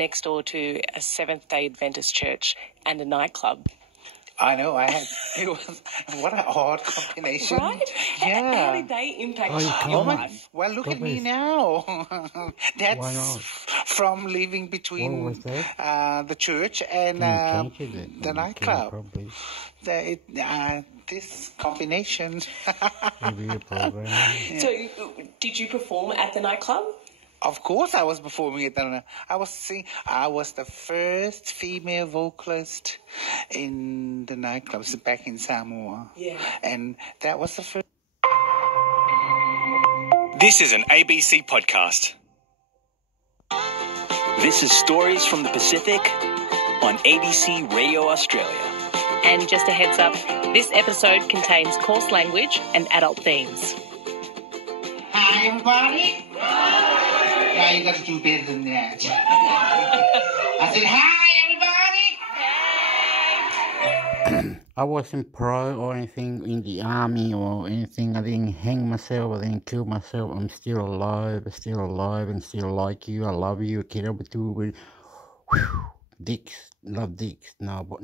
next door to a Seventh-day Adventist church and a nightclub. I know, it was, what an odd combination. Right? Yeah. How did they impact your Oh, life? well, look at me now. That's Why not? from living between What was that? the church and the nightclub. Probably. This combination. Maybe a program. So, did you perform at the nightclub? Of course, I was performing it. I was the first female vocalist in the nightclubs back in Samoa. Yeah. And that was the first. This is an ABC podcast. This is Stories from the Pacific on ABC Radio Australia. And just a heads up, this episode contains coarse language and adult themes. Hi, everybody. Yeah, you got to do better than that. I said, hi, everybody. I wasn't pro or anything in the army or anything. I didn't hang myself. I didn't kill myself. I'm still alive. and still like you. I love you. Dicks. Love dicks. No,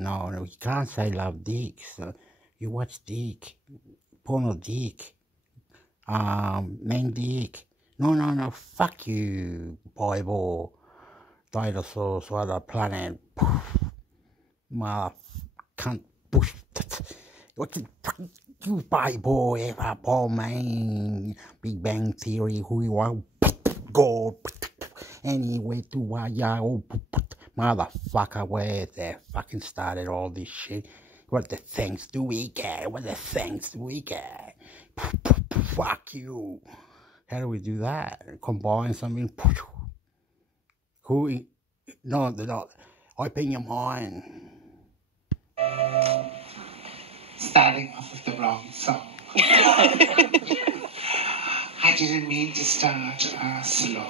you can't say love dicks. You watch dick. Porno dick. Man dick. No, fuck you, Bible. Dinosaurs, other planet. Mother cunt bush. What the fuck you, Bible, ever, Paul, man? Big Bang Theory, who you are, God. Anyway, to why you motherfucker, where they fucking started all this shit. What the thanks do we get? Fuck you. How do we do that? Combine something? No, open your mind. Starting off with the wrong song. I didn't mean to start slow.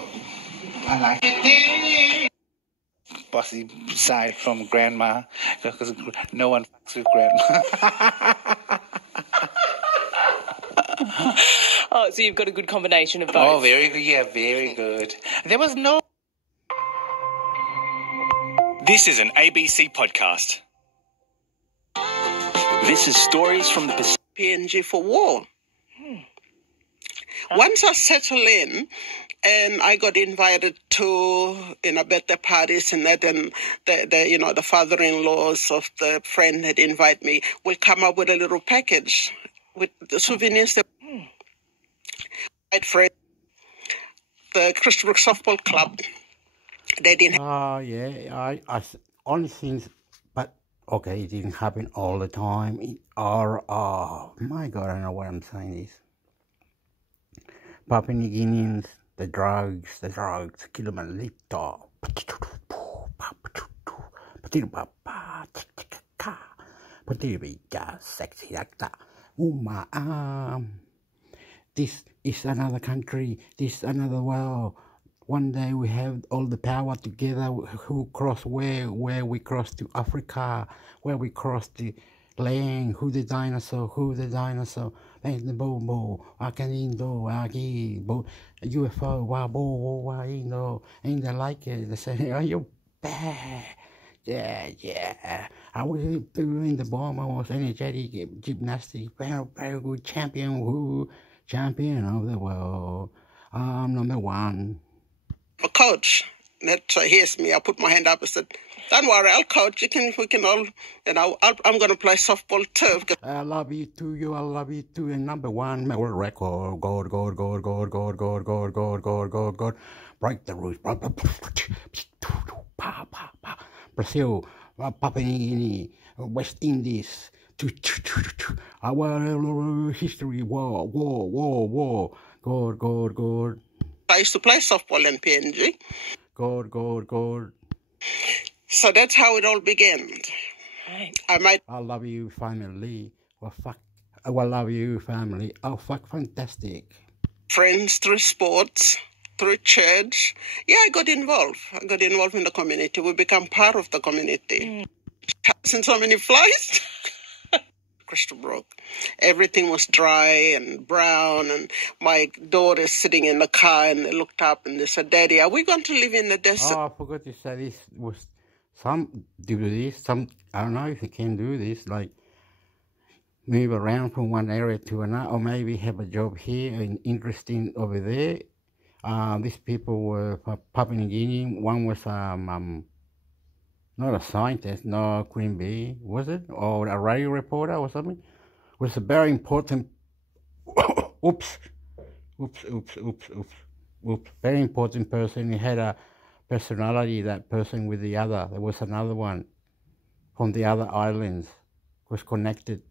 I like it. Bossy side from grandma, because no one fucks with grandma. Oh, so you've got a good combination of both. Oh, very good. Yeah, very good. There was no... This is an ABC podcast. This is Stories from the Pacific. PNG for war. Once I settled in, and I got invited to birthday parties and that, and the father-in-laws of the friend had invited me. We'll come up with a little package with the souvenirs. My friend, the Christopher Softball Club, they didn't. Yeah. I only things, but okay, it didn't happen all the time. My God, I don't know what I'm saying is. Papua New Guineans, the drugs, kilometer. Sexy like that. My arm. This is another country. This is another world. One day we have all the power together. Who cross where we cross to Africa, where we cross the land. Who the dinosaur? And the bobo, Akanindo, Aki, UFO, Wabo, ain't they like it? They say, are you bad? Yeah. I was doing the bomb. I was energetic, gymnastic, very good champion of the world. I'm number one. A coach that hears me, I put my hand up and said, "Don't worry, I'll coach. We can all, I'm going to play softball too." I love you too. I love you too. And number one, my world record. God. Break the rules. Brazil, Papua New Guinea, West Indies. Our history, war. God. I used to play softball in PNG. God. So that's how it all began. Right. I love you, family. Well, fuck. I love you, family. Oh, fuck, fantastic. Friends through sports, through church. Yeah, I got involved in the community. We become part of the community. And so many flies. Crystal Brook. Everything was dry and brown, and my daughter's sitting in the car, and they looked up and they said, "Daddy, are we going to live in the desert?" Oh, I forgot to say this was some do this. Some I don't know if you can do this, like move around from one area to another, or maybe have a job here and interesting over there. These people were Papua New Guinea. One was not a scientist, no, couldn't be, was it? Or a radio reporter or something? Was a very important, oops, very important person. He had a personality, that person with the other. There was another one from the other islands, was connected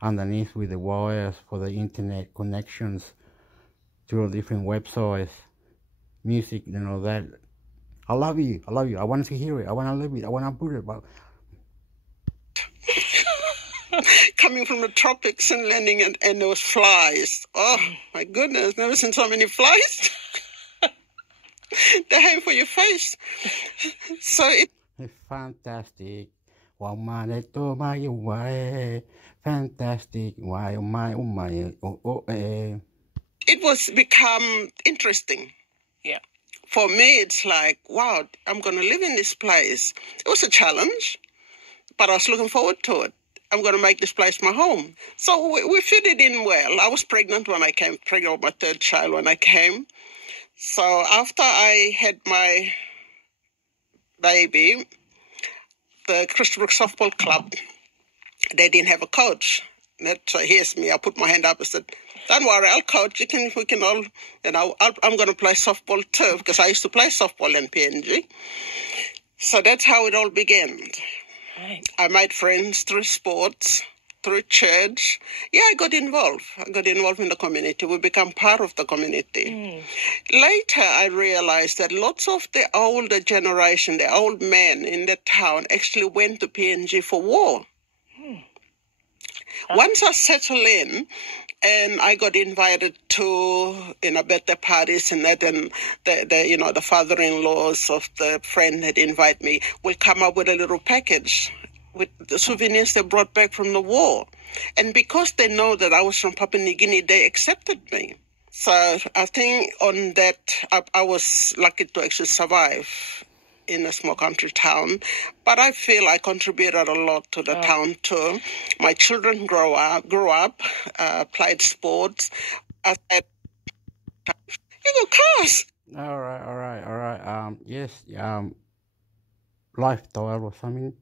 underneath with the wires for the internet connections to all different websites, music and all that. I love you. I love you. I want to hear it. I want to live it. I want to put it. But coming from the tropics and landing, and there was flies. Oh, my goodness. Never seen so many flies. They're hanging for your face. So it's fantastic. Fantastic. It was become interesting. Yeah. For me, it's like, wow, I'm going to live in this place. It was a challenge, but I was looking forward to it. I'm going to make this place my home. So we fitted in well. I was pregnant when I came, pregnant with my third child when I came. So after I had my baby, the Crystal Brook Softball Club, they didn't have a coach. So here's me. I put my hand up and said, "Don't worry, I'll coach. We can all, I'm going to play softball too," because I used to play softball in PNG. So that's how it all began. Right. I made friends through sports, through church. Yeah, I got involved. I got involved in the community. We become part of the community. Later, I realized that lots of the older generation, the old men in the town, actually went to PNG for war. Once I settled in, and I got invited to birthday parties and that, and the father-in-laws of the friend had invited me. We'll come up with a little package with the souvenirs they brought back from the war. And because they know that I was from Papua New Guinea, they accepted me. So I think on that, I was lucky to actually survive in a small country town, but I feel I contributed a lot to the town too. My children grew up, played sports. I said, "You go cars." All right. Yes. Lifestyle or something.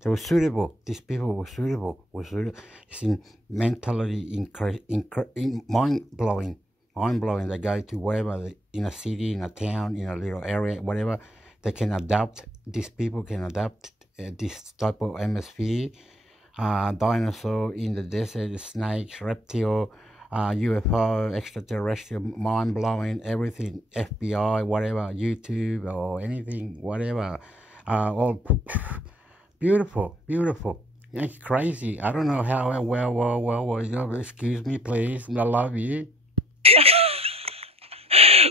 They were suitable. These people were suitable. It's mentally mind blowing. They go to wherever, in a city, in a town, in a little area, whatever. They can adapt. These people can adapt this type of atmosphere. Dinosaur in the desert, snakes, reptile, UFO, extraterrestrial, mind blowing, everything. FBI, whatever, YouTube or anything, whatever. All beautiful. It's crazy. I don't know how well. Excuse me, please. I love you.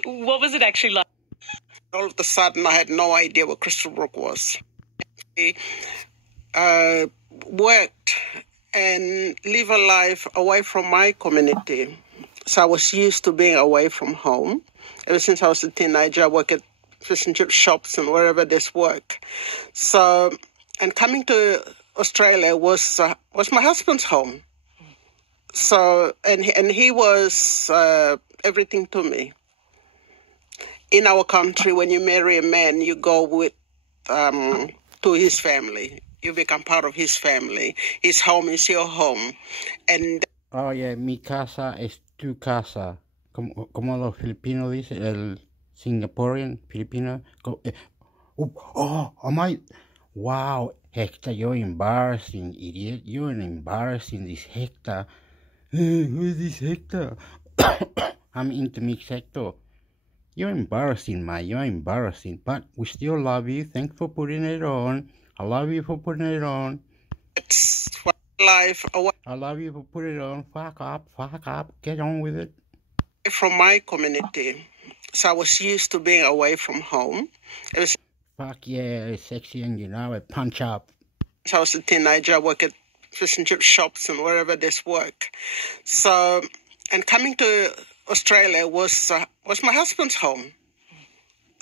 What was it actually like? All of a sudden, I had no idea what Crystal Brook was. I worked and live a life away from my community. So I was used to being away from home. Ever since I was a teenager, I worked at fish and chip shops and wherever there's work. So, and coming to Australia was my husband's home. So, and he was everything to me. In our country, when you marry a man, you go with to his family. You become part of his family. His home is your home. And oh yeah, mi casa es tu casa. Como los Filipinos dice, el Singaporean Filipino. Wow, Hector, you're embarrassing, idiot. You're embarrassing, this Hector. Who is this Hector? I'm intermix Hector. You're embarrassing, mate. You're embarrassing. But we still love you. Thanks for putting it on. I love you for putting it on. It's life away. I love you for putting it on. Fuck up. Get on with it. From my community. So I was used to being away from home. Fuck yeah, it's sexy and you know it. Punch up. So I was a teenager. I worked at fish and chip shops and wherever there's work. So, and coming to Australia was my husband's home.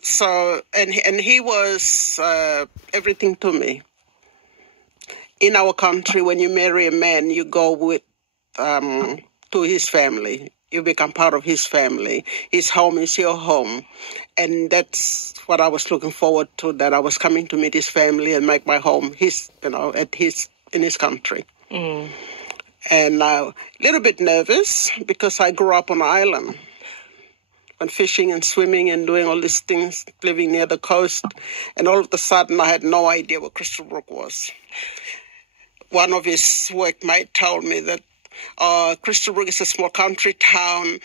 So, and he was everything to me. In our country, when you marry a man, you go with to his family. You become part of his family. His home is your home. And that's what I was looking forward to, that I was coming to meet his family and make my home in his country. Mm. And a little bit nervous because I grew up on an island. And fishing and swimming and doing all these things, living near the coast. And all of a sudden, I had no idea what Crystal Brook was. One of his workmates told me that Crystal Brook is a small country town,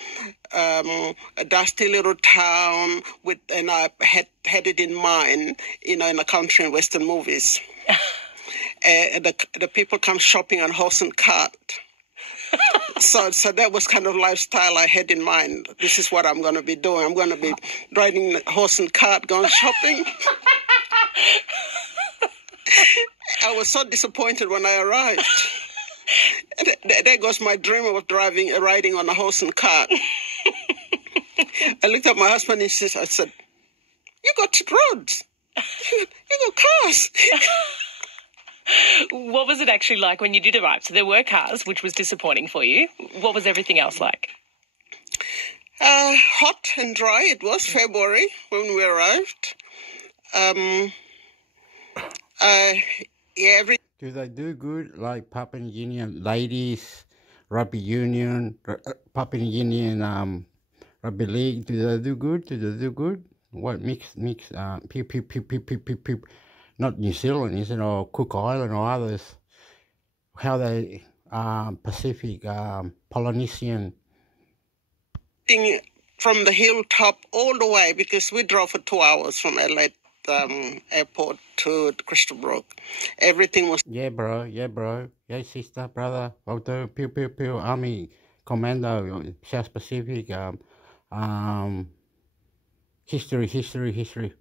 a dusty little town, and I had it in mind, in a country in Western movies. The people come shopping on horse and cart. So that was kind of lifestyle I had in mind. This is what I'm going to be doing. I'm going to be riding the horse and cart, going shopping. I was so disappointed when I arrived. There goes my dream of riding on a horse and cart. I looked at my husband and I said, "You got roads. You got cars." What was it actually like when you did arrive? So there were cars, which was disappointing for you. What was everything else like? Hot and dry. It was February when we arrived. Do they do good, like Papua New Guinea ladies, rugby union, Papua New Guinean rugby league? Do they do good? What mix? Pew. Not New Zealand, is it, or Cook Island or others? How they Pacific, Polynesian? From the hilltop all the way, because we drove for 2 hours from Adelaide airport to Crystal Brook. Everything was... Yeah, bro. Yeah, sister, brother. Pew. Army Commando, South Pacific. History.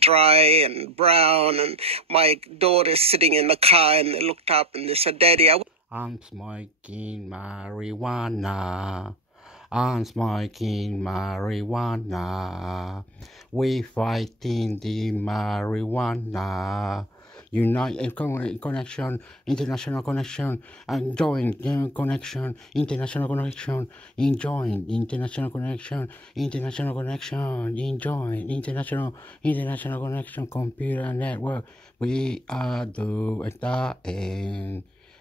Dry and brown, and my daughter's sitting in the car, and they looked up and they said, "Daddy, I'm smoking marijuana. I'm smoking marijuana. We fighting the marijuana. Unite connection, international connection, and join connection, international connection, enjoy international connection, enjoy international connection, computer network. We are doing the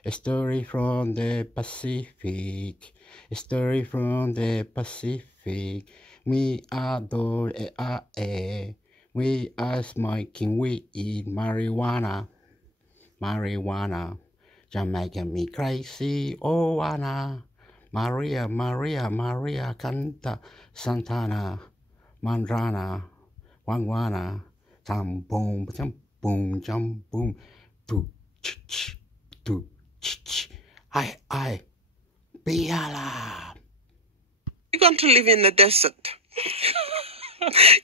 a story from the Pacific. A story from the Pacific. We are doing we are smoking, we eat marijuana. You're making me crazy, oh Anna. Maria, Canta, Santana, Mandrana, Wangwana, jump boom, do ch, I, Biala. You're going to live in the desert."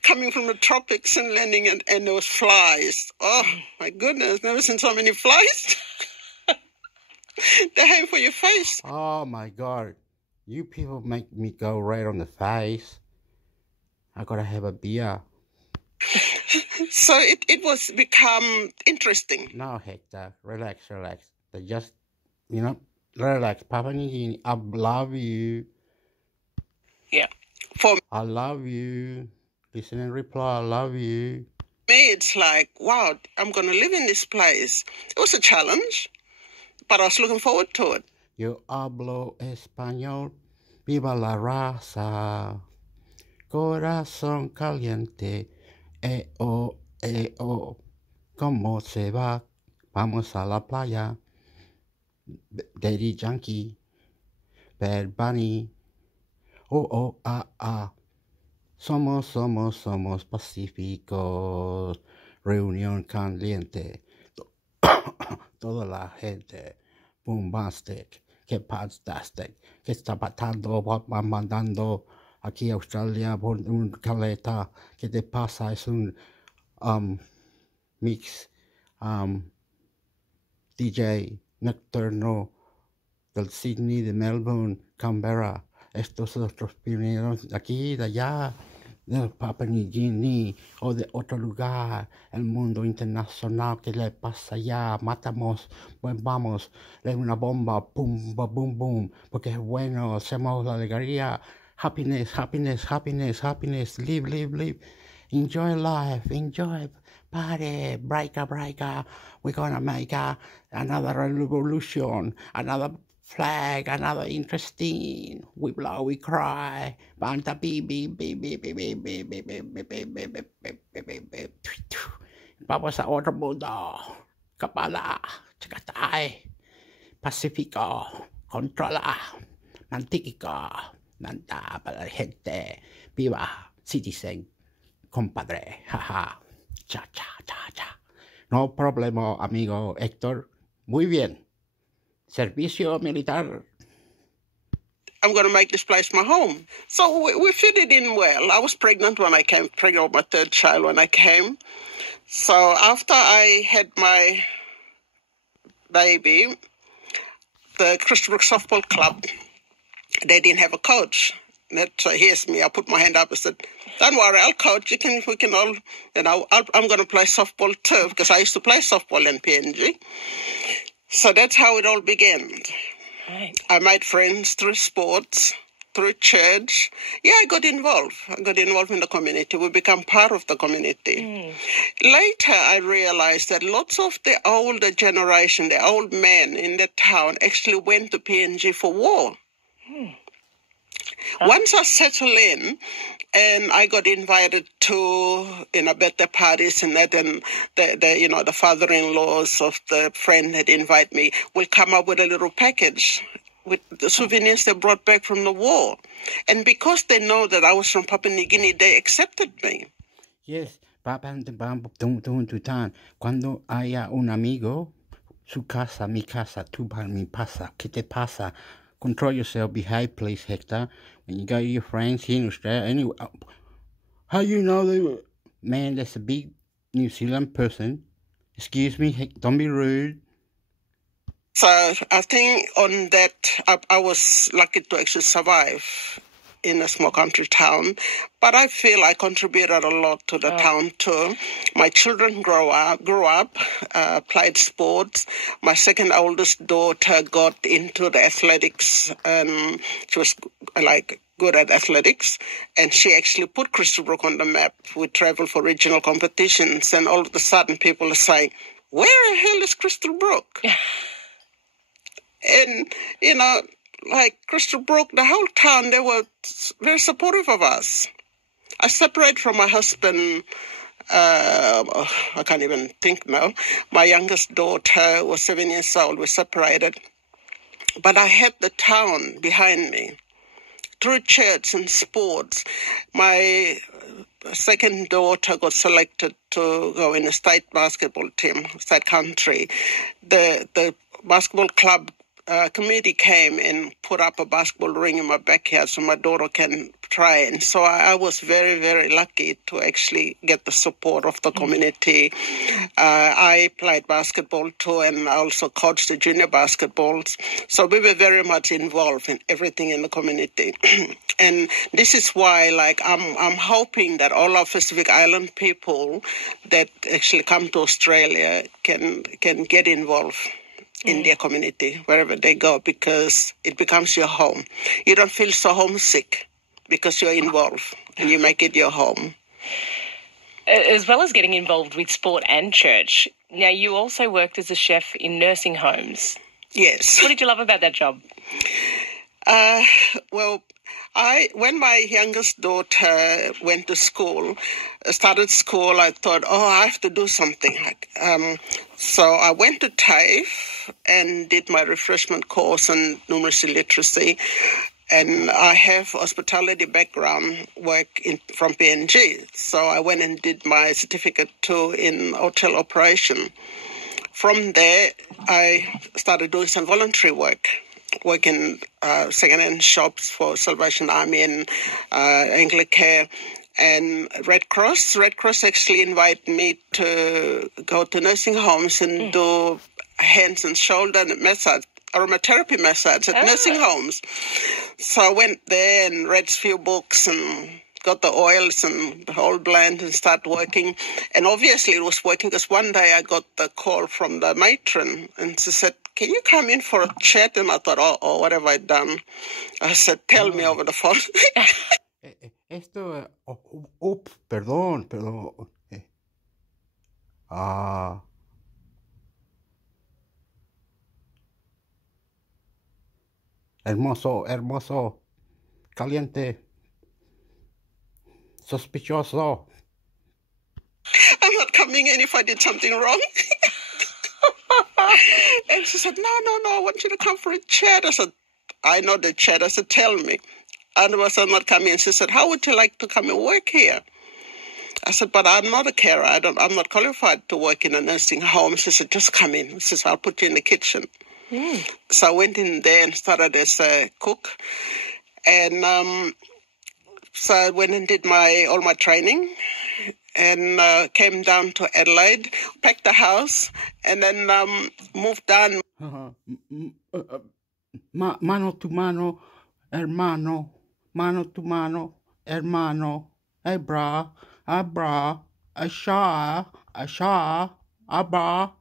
Coming from the tropics and landing, and there was flies. Oh, my goodness, never seen so many flies. They're heading for your face. Oh, my God. You people make me go right on the face. I gotta have a beer. So it was become interesting. No, Hector, relax. They just, relax. Papa New Guinea, I love you. Yeah. I love you. Listen and reply, I love you. Me, it's like, wow, I'm going to live in this place. It was a challenge, but I was looking forward to it. Yo hablo español, viva la raza. Corazón caliente, oh. ¿Cómo se va? Vamos a la playa. Daddy Yankee, Bad Bunny. Oh, ah. Somos pacíficos. Reunión caliente. Toda la gente. Bombastic. Qué fantastic. ¿Qué está pasando? Van mandando aquí a Australia por un caleta. ¿Qué te pasa? Es un mix DJ nocturno del Sydney, de Melbourne, Canberra. Estos otros pioneros de aquí, de allá, de Papua New Guinea o de otro lugar, el mundo internacional, ¿qué le pasa allá? Matamos, pues vamos, le una bomba, pum, boom, boom, porque es bueno, hacemos la alegría, happiness, happiness, happiness, happiness, live, live, live, enjoy life, enjoy, party, breaker, we're gonna make another revolution, another flag, another interesting. We blow, we cry. Banta beep beep beep beep beep beep beep beep beep beep beep beep beep beep beep. Vamos a otro mundo. Kapala, Chakatay, Pacifico, controla, Mantiquico, Nanta para la gente. Viva, citizen, compadre, jaja. Cha, cha, cha, cha. No problema, amigo Héctor. Muy bien. Servicio militar. I'm going to make this place my home. So we fitted in well. I was pregnant when I came, pregnant with my third child when I came. So after I had my baby, the Christobrook Softball Club, they didn't have a coach. So here's me. I put my hand up and said, "Don't worry, I'll coach. We can all, I'm going to play softball too," because I used to play softball in PNG. So that's how it all began. Right. I made friends through sports, through church. Yeah, I got involved. I got involved in the community. We become part of the community. Later, I realized that lots of the older generation, the old men in the town, actually went to PNG for war. Once I settled in, and I got invited to birthday parties and that, and the father-in-laws of the friend had invited me. We'll come up with a little package with the souvenirs they brought back from the war. And because they know that I was from Papua New Guinea, they accepted me. Yes, cuando haya un amigo, su casa, mi casa, tú para mi pasa, ¿qué te pasa? Control yourself, behave, please, Hector. When you go to your friends here in Australia, anyway, how you know they were? Man, that's a big New Zealand person. Excuse me, don't be rude. So I think on that, I was lucky to actually survive in a small country town. But I feel I contributed a lot to the town too. My children grew up, played sports. My second oldest daughter got into the athletics, and she was good at athletics, and she actually put Christobrook on the map. We traveled for regional competitions, and all of a sudden people are saying, "Where the hell is Christobrook?" And, Christobrook, the whole town, they were very supportive of us. I separated from my husband, I can't even think now. My youngest daughter was 7 years old. We separated. But I had the town behind me. Through church and sports, my second daughter got selected to go in a state basketball team, state country. The basketball club committee came and put up a basketball ring in my backyard so my daughter can try. And so I was very, very lucky to actually get the support of the community. I played basketball too, and I also coached the junior basketballs. So we were very much involved in everything in the community. And this is why, I'm hoping that all our Pacific Island people that actually come to Australia can get involved in their community, wherever they go, because it becomes your home. You don't feel so homesick because you're involved and you make it your home. As well as getting involved with sport and church, now you also worked as a chef in nursing homes. Yes. What did you love about that job? When my youngest daughter went to school, started school, I thought, I have to do something. So I went to TAFE and did my refreshment course on numeracy literacy. And I have hospitality background work from PNG. So I went and did my certificate too in hotel operation. From there, I started doing some voluntary work in second-hand shops for Salvation Army and Anglicare and Red Cross. Red Cross actually invited me to go to nursing homes and do hands and shoulder massage, aromatherapy massage at nursing homes. So I went there and read a few books and got the oils and the whole blend and started working. And obviously it was working because one day I got the call from the matron and she said, "Can you come in for a chat?" And I thought, oh, what have I done? I said, "Tell me over the phone." Esto, perdón. Hermoso, caliente, sospechoso. I'm not coming in if I did something wrong. And she said, no, I want you to come for a chat. I said, I know the chat. I said, tell me. Otherwise, I'm not coming. She said, how would you like to come and work here? I said, but I'm not a carer. I'm not qualified to work in a nursing home. She said, just come in. She said, I'll put you in the kitchen. So I went in there and started as a cook. And so I went and did all my training and came down to Adelaide, packed the house, and then moved down. Mano to mano, hermano. Mano to mano, hermano. Abra, asha, abra.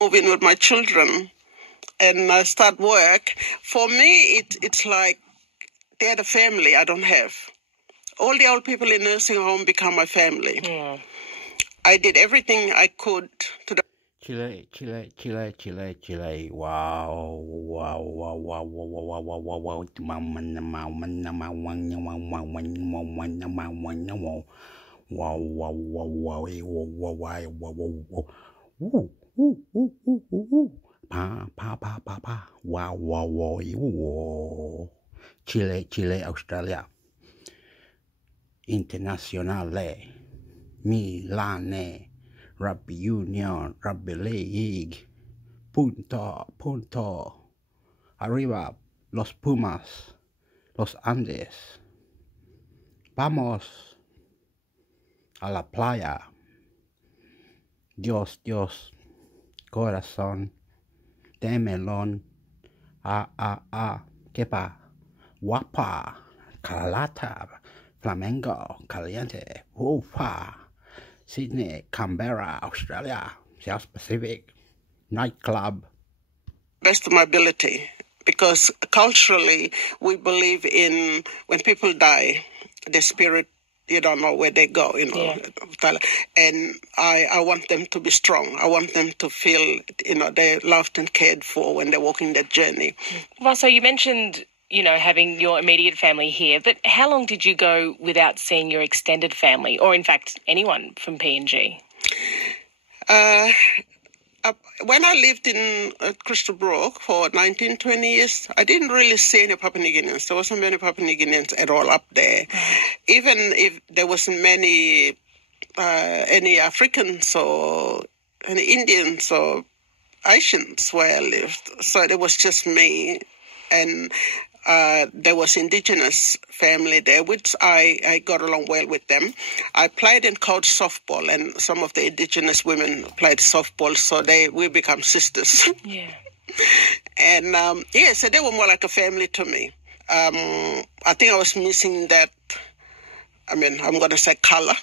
Move in with my children and start work. For me, it's like they're the family I don't have. All the old people in nursing home become my family. Yeah. I did everything I could to the Chile. Wow. Pa. Wow. Chile, Australia. Internazionale, Milane, Rugby Union, Rugby League, Punto, Arriba, Los Pumas, Los Andes. Vamos a la playa. Dios, corazón, de melón, quepa, guapa, calata, Flamengo, caliente, Ufa, Sydney, Canberra, Australia, South Pacific, nightclub. Best of my ability, because culturally we believe in when people die, the spirit, you don't know where they go, Yeah. And I want them to be strong. I want them to feel, they're loved and cared for when they're walking that journey. Well, so you mentioned having your immediate family here, but how long did you go without seeing your extended family, or in fact, anyone from PNG? When I lived in Crystal Brook for 19, 20 years, I didn't really see any Papua New Guineans. There wasn't many Papua New Guineans at all up there. Even if there wasn't many, any Africans or any Indians or Asians where I lived. So it was just me. And there was indigenous family there, which I got along well with them. I played and coached softball, and some of the indigenous women played softball, so we become sisters. Yeah. And, so they were more like a family to me. I think I was missing that, I'm going to say color.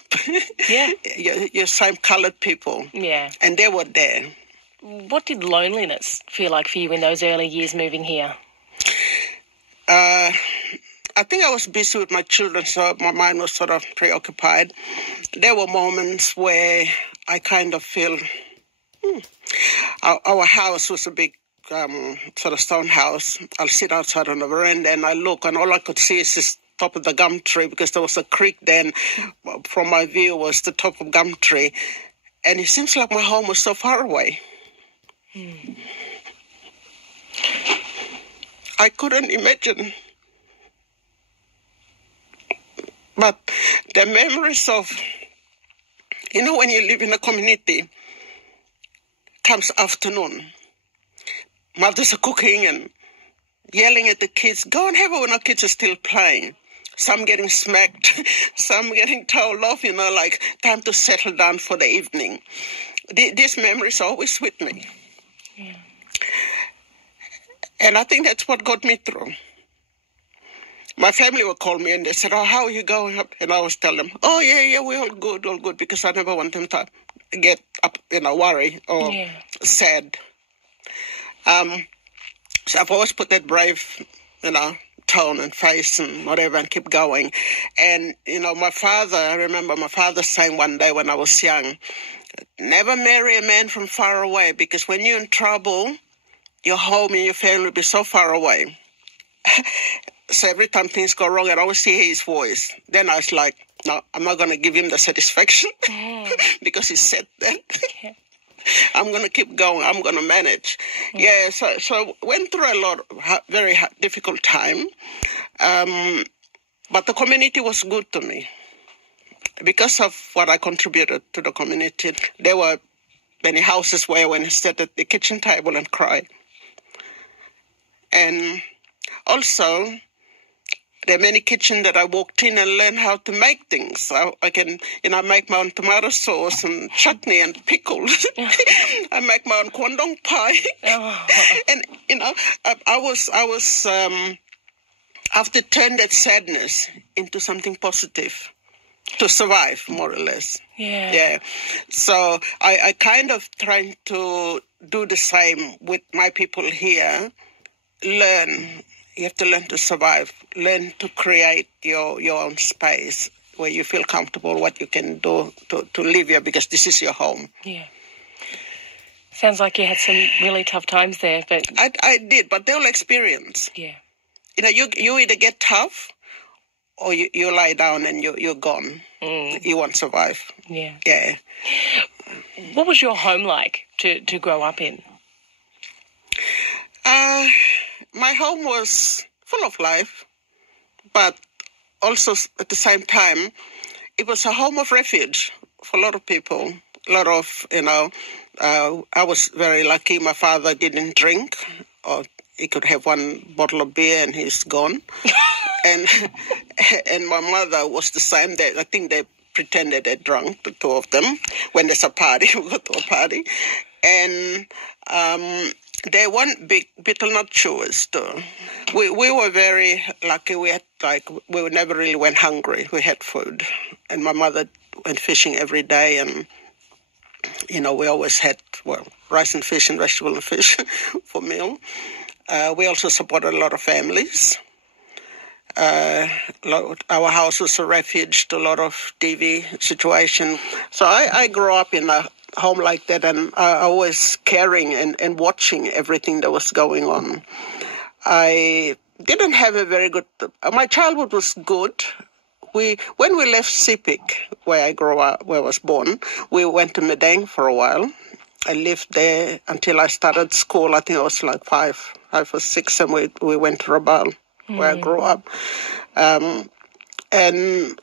Yeah. You're same colored people. Yeah. And they were there. What did loneliness feel like for you in those early years moving here? I think I was busy with my children, so my mind was sort of preoccupied. There were moments where I kind of feel our house was a big sort of stone house. I'll sit outside on the veranda and I look, and all I could see is this top of the gum tree, because there was a creek then. From my view was the top of gum tree, and it seems like my home was so far away. I couldn't imagine. But the memories of, when you live in a community, comes afternoon. Mothers are cooking and yelling at the kids, go and have it when our kids are still playing. Some getting smacked, some getting told off, like time to settle down for the evening. These memories are always with me. And I think that's what got me through. My family would call me and they said, "Oh, how are you going up?" And I always tell them, "Oh, yeah, we're all good," because I never want them to get up, worry or sad. So I've always put that brave, tone and face and whatever and keep going. And, I remember my father saying one day when I was young, never marry a man from far away, because when you're in trouble, your home and your family will be so far away. So every time things go wrong, I always hear his voice. Then I was like, no, I'm not going to give him the satisfaction because he said that. Yeah. I'm going to keep going. I'm going to manage. Yeah, so went through a lot of very difficult time. But the community was good to me. Because of what I contributed to the community, there were many houses where when I sat at the kitchen table and cried. And also, there are many kitchens that I walked in and learned how to make things. I can, make my own tomato sauce and chutney and pickles. I make my own kwandong pie. Oh. And, I was after turn that sadness into something positive to survive, more or less. Yeah. So I kind of trying to do the same with my people here. You have to learn to survive, learn to create your own space where you feel comfortable, what you can do to live here, because this is your home. Yeah. Sounds like you had some really tough times there, but... I did, but they'll experience. Yeah. You either get tough or you lie down and you're gone. You won't survive. Yeah. Yeah. What was your home like to grow up in? My home was full of life, but also at the same time, it was a home of refuge for a lot of people. A lot of, I was very lucky. My father didn't drink, or he could have one bottle of beer and he's gone. and my mother was the same. I think they pretended they drunk, the two of them, when there's a party, we go to a party. And they weren't big betel-nut chewers, too. We were very lucky. We never really went hungry. We had food. And my mother went fishing every day. And, we always had, rice and fish and vegetable and fish for meal. We also supported a lot of families. Our house was a refuge to a lot of DV situation. So I grew up in a home like that, and I was caring and watching everything that was going on. I didn't have a very good... my childhood was good. When we left Sepik, where I grew up, where I was born, we went to Medang for a while. I lived there until I started school. I think I was like five or six, and we went to Rabaul, where I grew up. And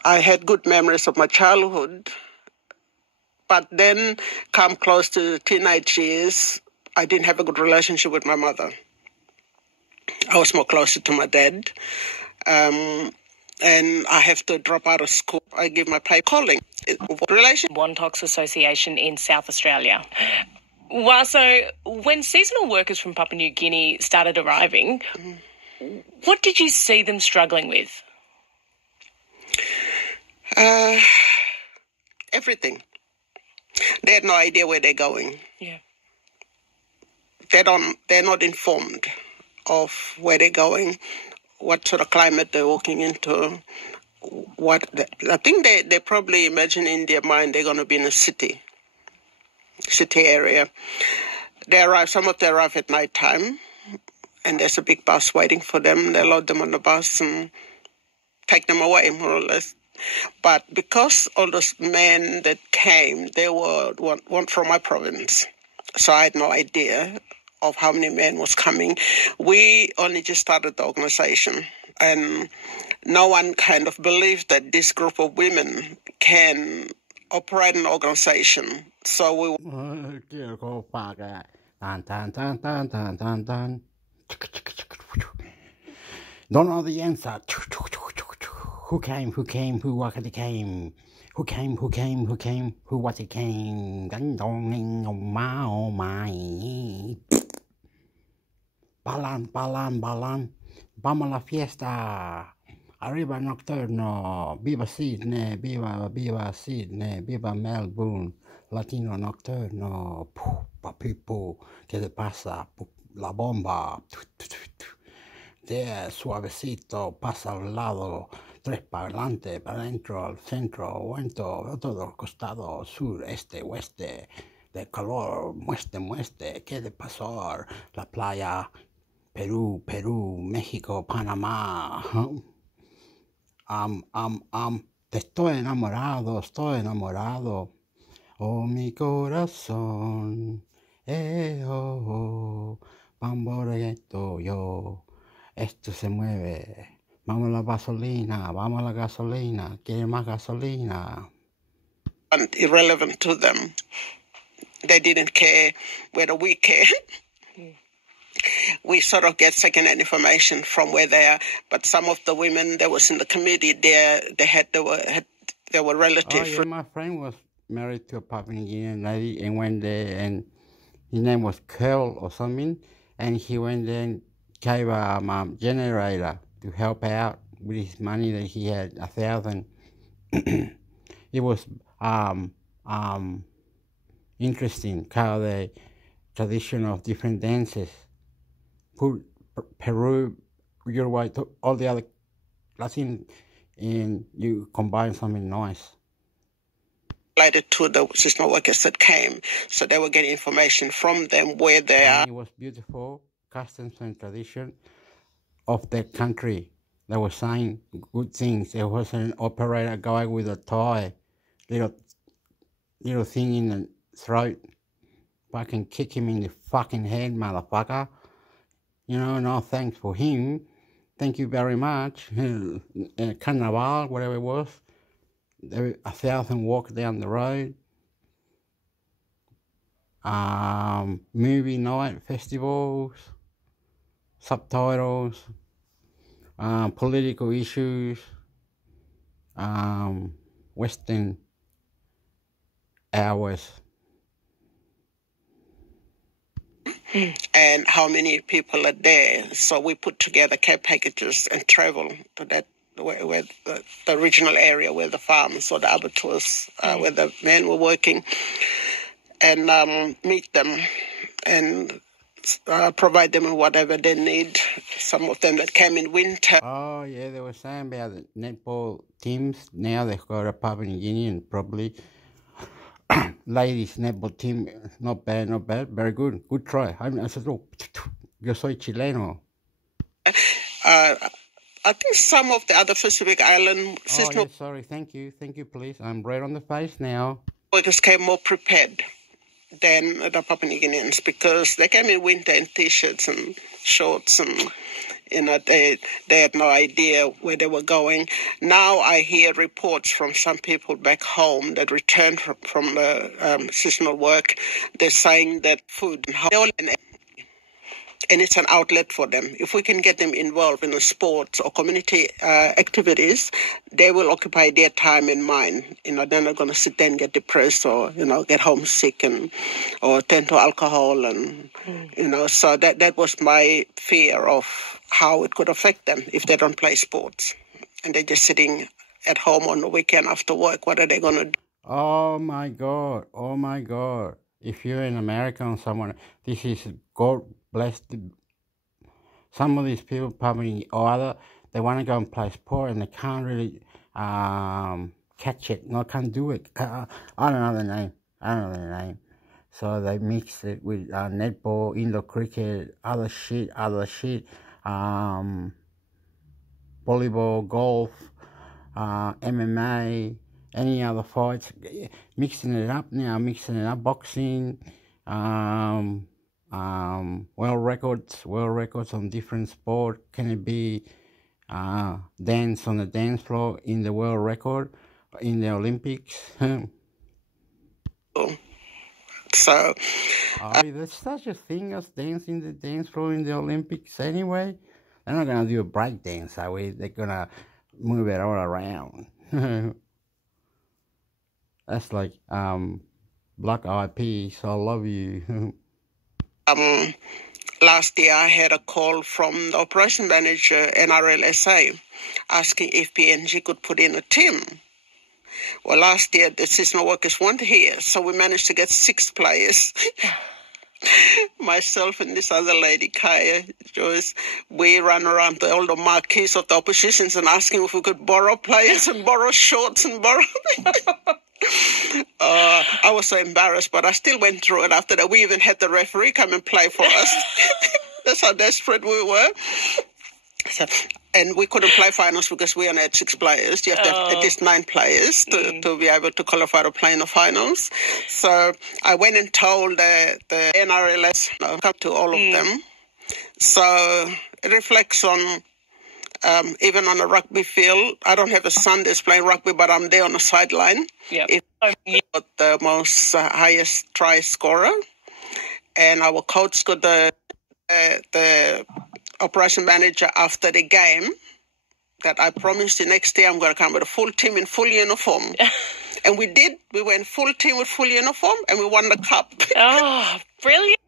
I had good memories of my childhood. But then, come close to teenage years, I didn't have a good relationship with my mother. I was more closer to my dad. And I have to drop out of school. I give my paper calling. Wantox Association in South Australia. Well, so when seasonal workers from Papua New Guinea started arriving, what did you see them struggling with? Everything. They had no idea where they're going. Yeah. They're not informed of where they're going, what sort of climate they're walking into. I think they probably imagine in their mind they're going to be in a city area. Some of them arrive at night time, and there's a big bus waiting for them. They load them on the bus and take them away, more or less. But because all those men that came, they weren't from my province. So I had no idea of how many men was coming. We only just started the organization, and no one kind of believed that this group of women can operate an organization. So we... Don't know the answer. Who came, who was it came? Who came, who was it came? Ding dong, oh my. Balan, balan, balan. Vamos a la fiesta. Arriba nocturno. Viva Sydney. Viva, viva Sydney. Viva Melbourne. Latino nocturno. Papipo. ¿Qué te pasa? La bomba. Suavecito. Pasa al lado. 3 para adelante, para adentro, al centro, vuelto, a todos los costados, sur, este, oeste, de calor, mueste, ¿qué de pasar? La playa, Perú, México, Panamá. Estoy enamorado. Oh, mi corazón, bamboreto yo, esto se mueve. Vamos a la gasolina, ¿quiere más gasolina? And irrelevant to them. They didn't care whether we care. We sort of get second-hand information from where they are. But some of the women that was in the committee, they were relatives. Oh, yeah, my friend was married to a Papua New Guinean lady and went there, and his name was Curl or something, and he went there and gave a generator to help out with his money that he had, 1,000. It was interesting how the tradition of different dances, Peru, Uruguay, all the other Latin, and you combine something nice. Related to the seasonal workers that came, so they were getting information from them where they are. It was beautiful customs and tradition of their country. They were saying good things. There was an operator guy with a tie, little thing in the throat. Fucking kick him in the fucking head, motherfucker. You know, no thanks for him. Thank you very much. Carnival, whatever it was. 1,000 walk down the road. Movie night, festivals, subtitles, political issues, Western hours. And how many people are there. So we put together care packages and travel to that where the regional area where the farms or the abattoirs where the men were working, and meet them and provide them with whatever they need. Some of them that came in winter. Oh yeah, they were saying about the netball teams. Now they've got a Papua New Guinea and probably ladies netball team. Not bad, very good. Good try. I said, oh, yo soy chileno. I think some of the other Pacific Island seasonal... Oh, yeah, sorry. Thank you, please. I'm red on the face now. Workers came more prepared than the Papua New Guineans because they came in winter in T-shirts and shorts, and they had no idea where they were going. Now I hear reports from some people back home that returned from the seasonal work. They're saying that food and it's an outlet for them. If we can get them involved in the sports or community activities, they will occupy their time and mind. They're not going to sit there and get depressed or, get homesick or turn to alcohol and, so that was my fear of how it could affect them if they don't play sports and they're just sitting at home on the weekend after work. What are they going to do? Oh my God. If you're in America or someone, this is God bless some of these people probably or other, they want to go and play sport and they can't really catch it. No, can't do it. I don't know the name. So they mix it with netball, indoor cricket, other shit, volleyball, golf, MMA, any other fights, mixing it up, boxing, world records on different sport. Can it be dance on the dance floor in the world record in the Olympics? So there's such a thing as dancing the dance floor in the Olympics anyway. They're not gonna do a break dance, are we? They're gonna move it all around. That's like Black Eyed Peas, I love you. last year I had a call from the operation manager, NRLSA, asking if PNG could put in a team. Well, last year the seasonal workers weren't here, so we managed to get 6 players. Myself and this other lady, Kaya Joyce, we ran around to all the marquees of the oppositions and asking if we could borrow players and borrow shorts and borrow... I was so embarrassed, but I still went through it. After that, we even had the referee come and play for us. That's how desperate we were. So, and we couldn't play finals because we only had 6 players. You have to have at least 9 players to be able to qualify to play in the finals. So I went and told the NRLS, come to all of them. So it reflects on, even on a rugby field. I don't have a son that's playing rugby, but I'm there on the sideline. Yep. It's got the most highest try scorer. And our coach got the operation manager after the game that I promised you next year I'm going to come with a full team in full uniform. And we did. We went full team with full uniform and we won the cup. Oh, brilliant.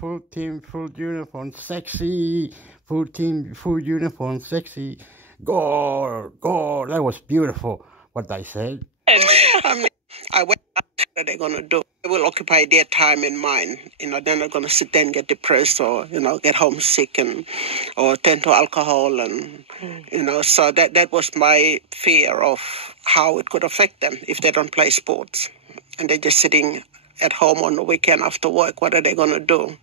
Full team, full uniform, sexy. Full team, full uniform, sexy. Goal, goal. That was beautiful, what I said. I went, what are they going to do? They will occupy their time and mine. They're not going to sit there and get depressed or, get homesick or turn to alcohol. And, so that was my fear of how it could affect them if they don't play sports. And they're just sitting at home on the weekend after work. What are they going to do?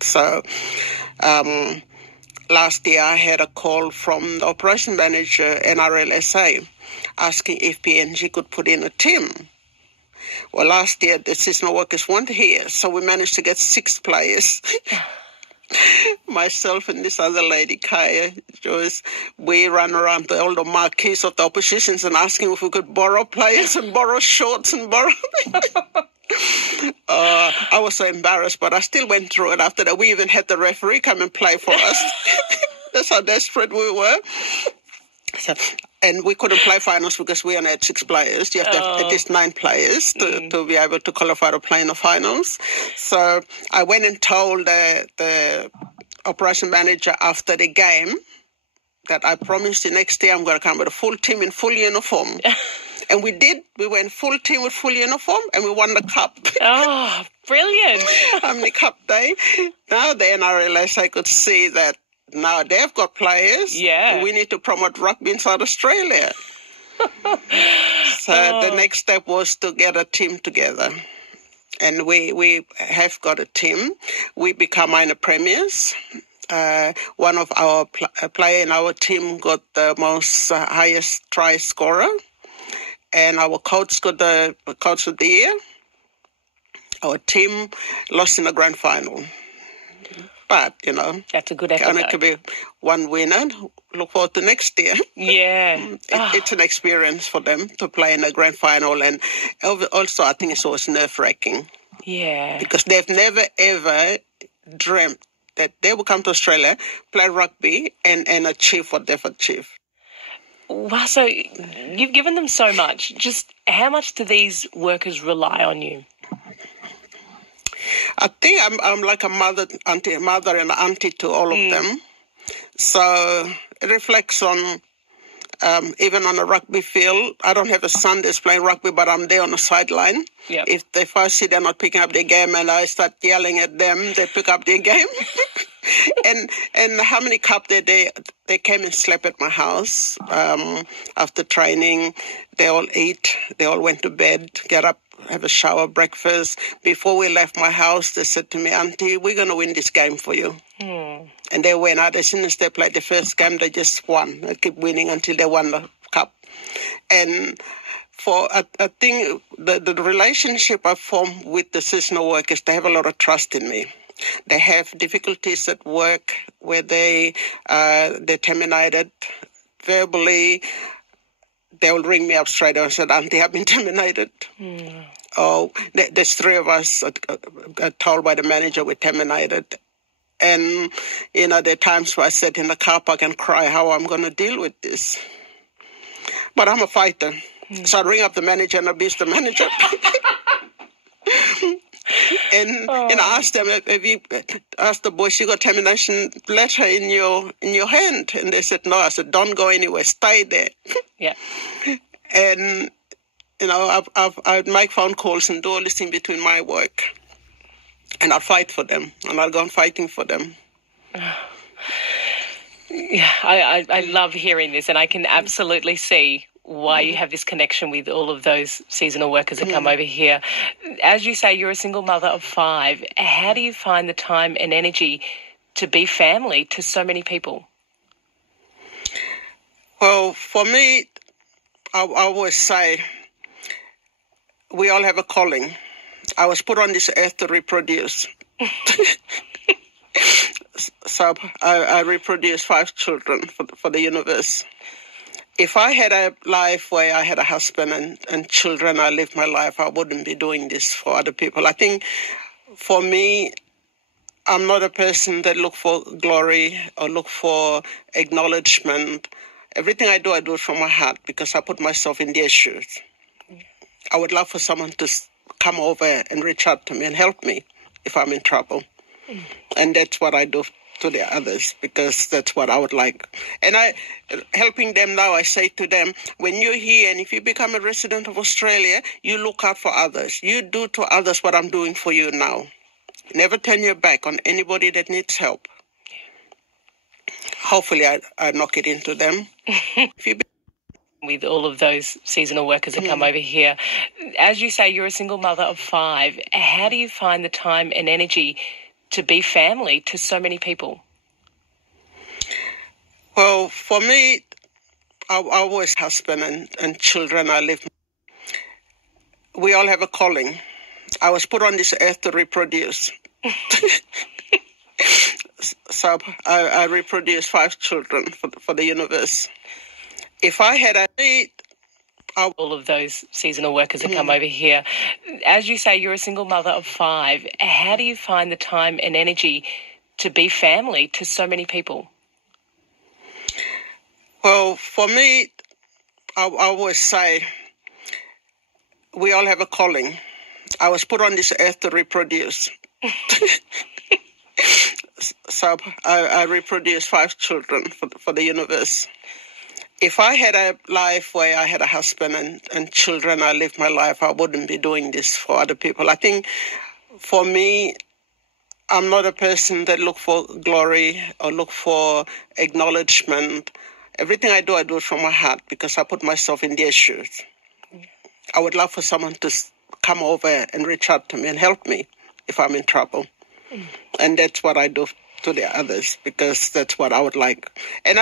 So, last year I had a call from the operation manager, NRLSA, asking if PNG could put in a team. Well, last year the seasonal workers weren't here, so we managed to get 6 players. Myself and this other lady, Kaya Joyce, we ran around to all the marquees of the oppositions and asking if we could borrow players and borrow shorts and borrow... I was so embarrassed, but I still went through it. After that, we even had the referee come and play for us. That's how desperate we were. So, and we couldn't play finals because we only had 6 players. You have to have at least 9 players to be able to qualify to play in the finals. So I went and told the operation manager after the game that I promised you next year I'm going to come with a full team in full uniform. And we did. We went full team with full uniform and we won the cup. Oh, brilliant. On the cup day. Now the NRLS, I could see that now they've got players. Yeah. We need to promote rugby in South Australia. So the next step was to get a team together. And we have got a team. We become minor premiers. One of our player in our team got the most highest try scorer. And our coach got the coach of the year. Our team lost in the grand final. But, that's a good effort. Only could be one winner. Look forward to next year. Yeah. It's an experience for them to play in a grand final. And also, I think it's always nerve-wracking. Yeah. Because they've never, ever dreamt that they will come to Australia, play rugby, and achieve what they've achieved. Wow, so you've given them so much. Just how much do these workers rely on you? I think I'm like a mother and auntie to all of them. So it reflects on, even on a rugby field. I don't have a son that's playing rugby, but I'm there on the sideline. Yep. If I see they're not picking up their game and I start yelling at them, they pick up their game. And how many cup they came and slept at my house after training. They all eat. They all went to bed, get up, have a shower, breakfast. Before we left my house, they said to me, Auntie, we're going to win this game for you. And they went out. As soon as they played the first game, they just won. They kept winning until they won the cup. And I think the relationship I formed with the seasonal workers, they have a lot of trust in me. They have difficulties at work where they're terminated verbally. They will ring me up straight away and say, Auntie, I've been terminated. Oh, there's 3 of us got told by the manager we're terminated. And, there are times where I sit in the car park and cry how I'm going to deal with this. But I'm a fighter. So I ring up the manager and abuse the manager. And I asked them, have you asked the boys, you got termination letter in your hand? And they said, no. I said, don't go anywhere, stay there. Yeah. And, I'd make phone calls and do all this thing between my work. And I'd fight for them, and I'd go on fighting for them. Yeah, I love hearing this, and I can absolutely see why you have this connection with all of those seasonal workers that come over here. As you say, you're a single mother of 5. How do you find the time and energy to be family to so many people? Well, for me, I always say we all have a calling. I was put on this earth to reproduce. So I reproduced 5 children for the universe. If I had a life where I had a husband and children, I lived my life, I wouldn't be doing this for other people. I think for me, I'm not a person that look for glory or look for acknowledgement. Everything I do it from my heart because I put myself in their shoes. I would love for someone to come over and reach out to me and help me if I'm in trouble. And that's what I do to the others because that's what I would like. And helping them now, I say to them, when you're here and if you become a resident of Australia, you look out for others. You do to others what I'm doing for you now. Never turn your back on anybody that needs help. Hopefully I knock it into them. With all of those seasonal workers that come over here. As you say, you're a single mother of 5. How do you find the time and energy to be family to so many people? Well, for me, I always husband and children. We all have a calling. I was put on this earth to reproduce. So I reproduced 5 children for the universe. If I had all of those seasonal workers that come over here. As you say, you're a single mother of 5. How do you find the time and energy to be family to so many people? Well, for me, I always say we all have a calling. I was put on this earth to reproduce. So I reproduced 5 children for the universe. If I had a life where I had a husband and children, I lived my life, I wouldn't be doing this for other people. I think for me, I'm not a person that look for glory or look for acknowledgement. Everything I do it from my heart because I put myself in their shoes. I would love for someone to come over and reach out to me and help me if I'm in trouble. And that's what I do to the others because that's what I would like. And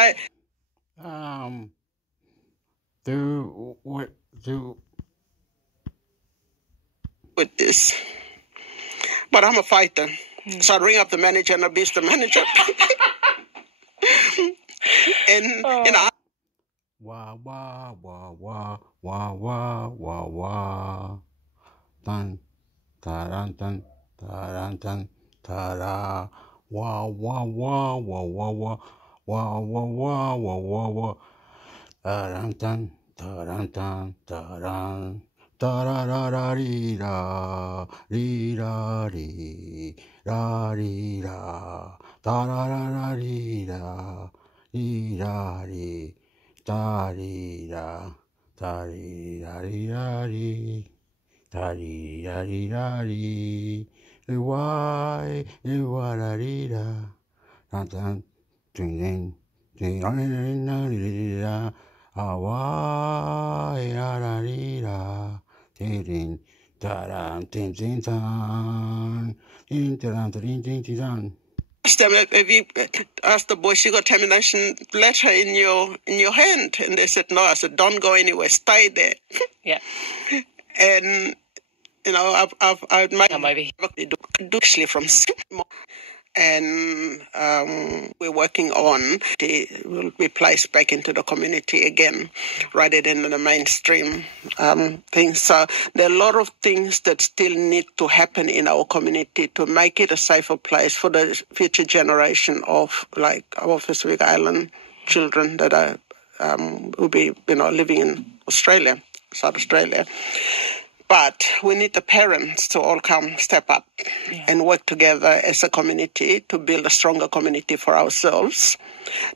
with this. But I'm a fighter. So I ring up the manager and abuse the manager. and I wah wah wah wah wah wah wah wah tan taran tan taran tan tara wah wah wah wah wah wah wah wah wah wah wah wah taran tan taran tan taran tarararira rira ri ra rira tarararira rira ri tarira tarirari tarirari why wararira tan tin tin awai ararira tin taran tin tin tan tin taran tin tin tan. Have you asked the boys, you got termination letter in your hand? And they said, no. I said, don't go anywhere, stay there. Yeah. And, I've made come over here. Do actually from and we're working on it will be placed back into the community again rather than in the mainstream things. So there are a lot of things that still need to happen in our community to make it a safer place for the future generation of our Pacific Island children that will be living in Australia, South Australia. But we need the parents to all step up and work together as a community to build a stronger community for ourselves.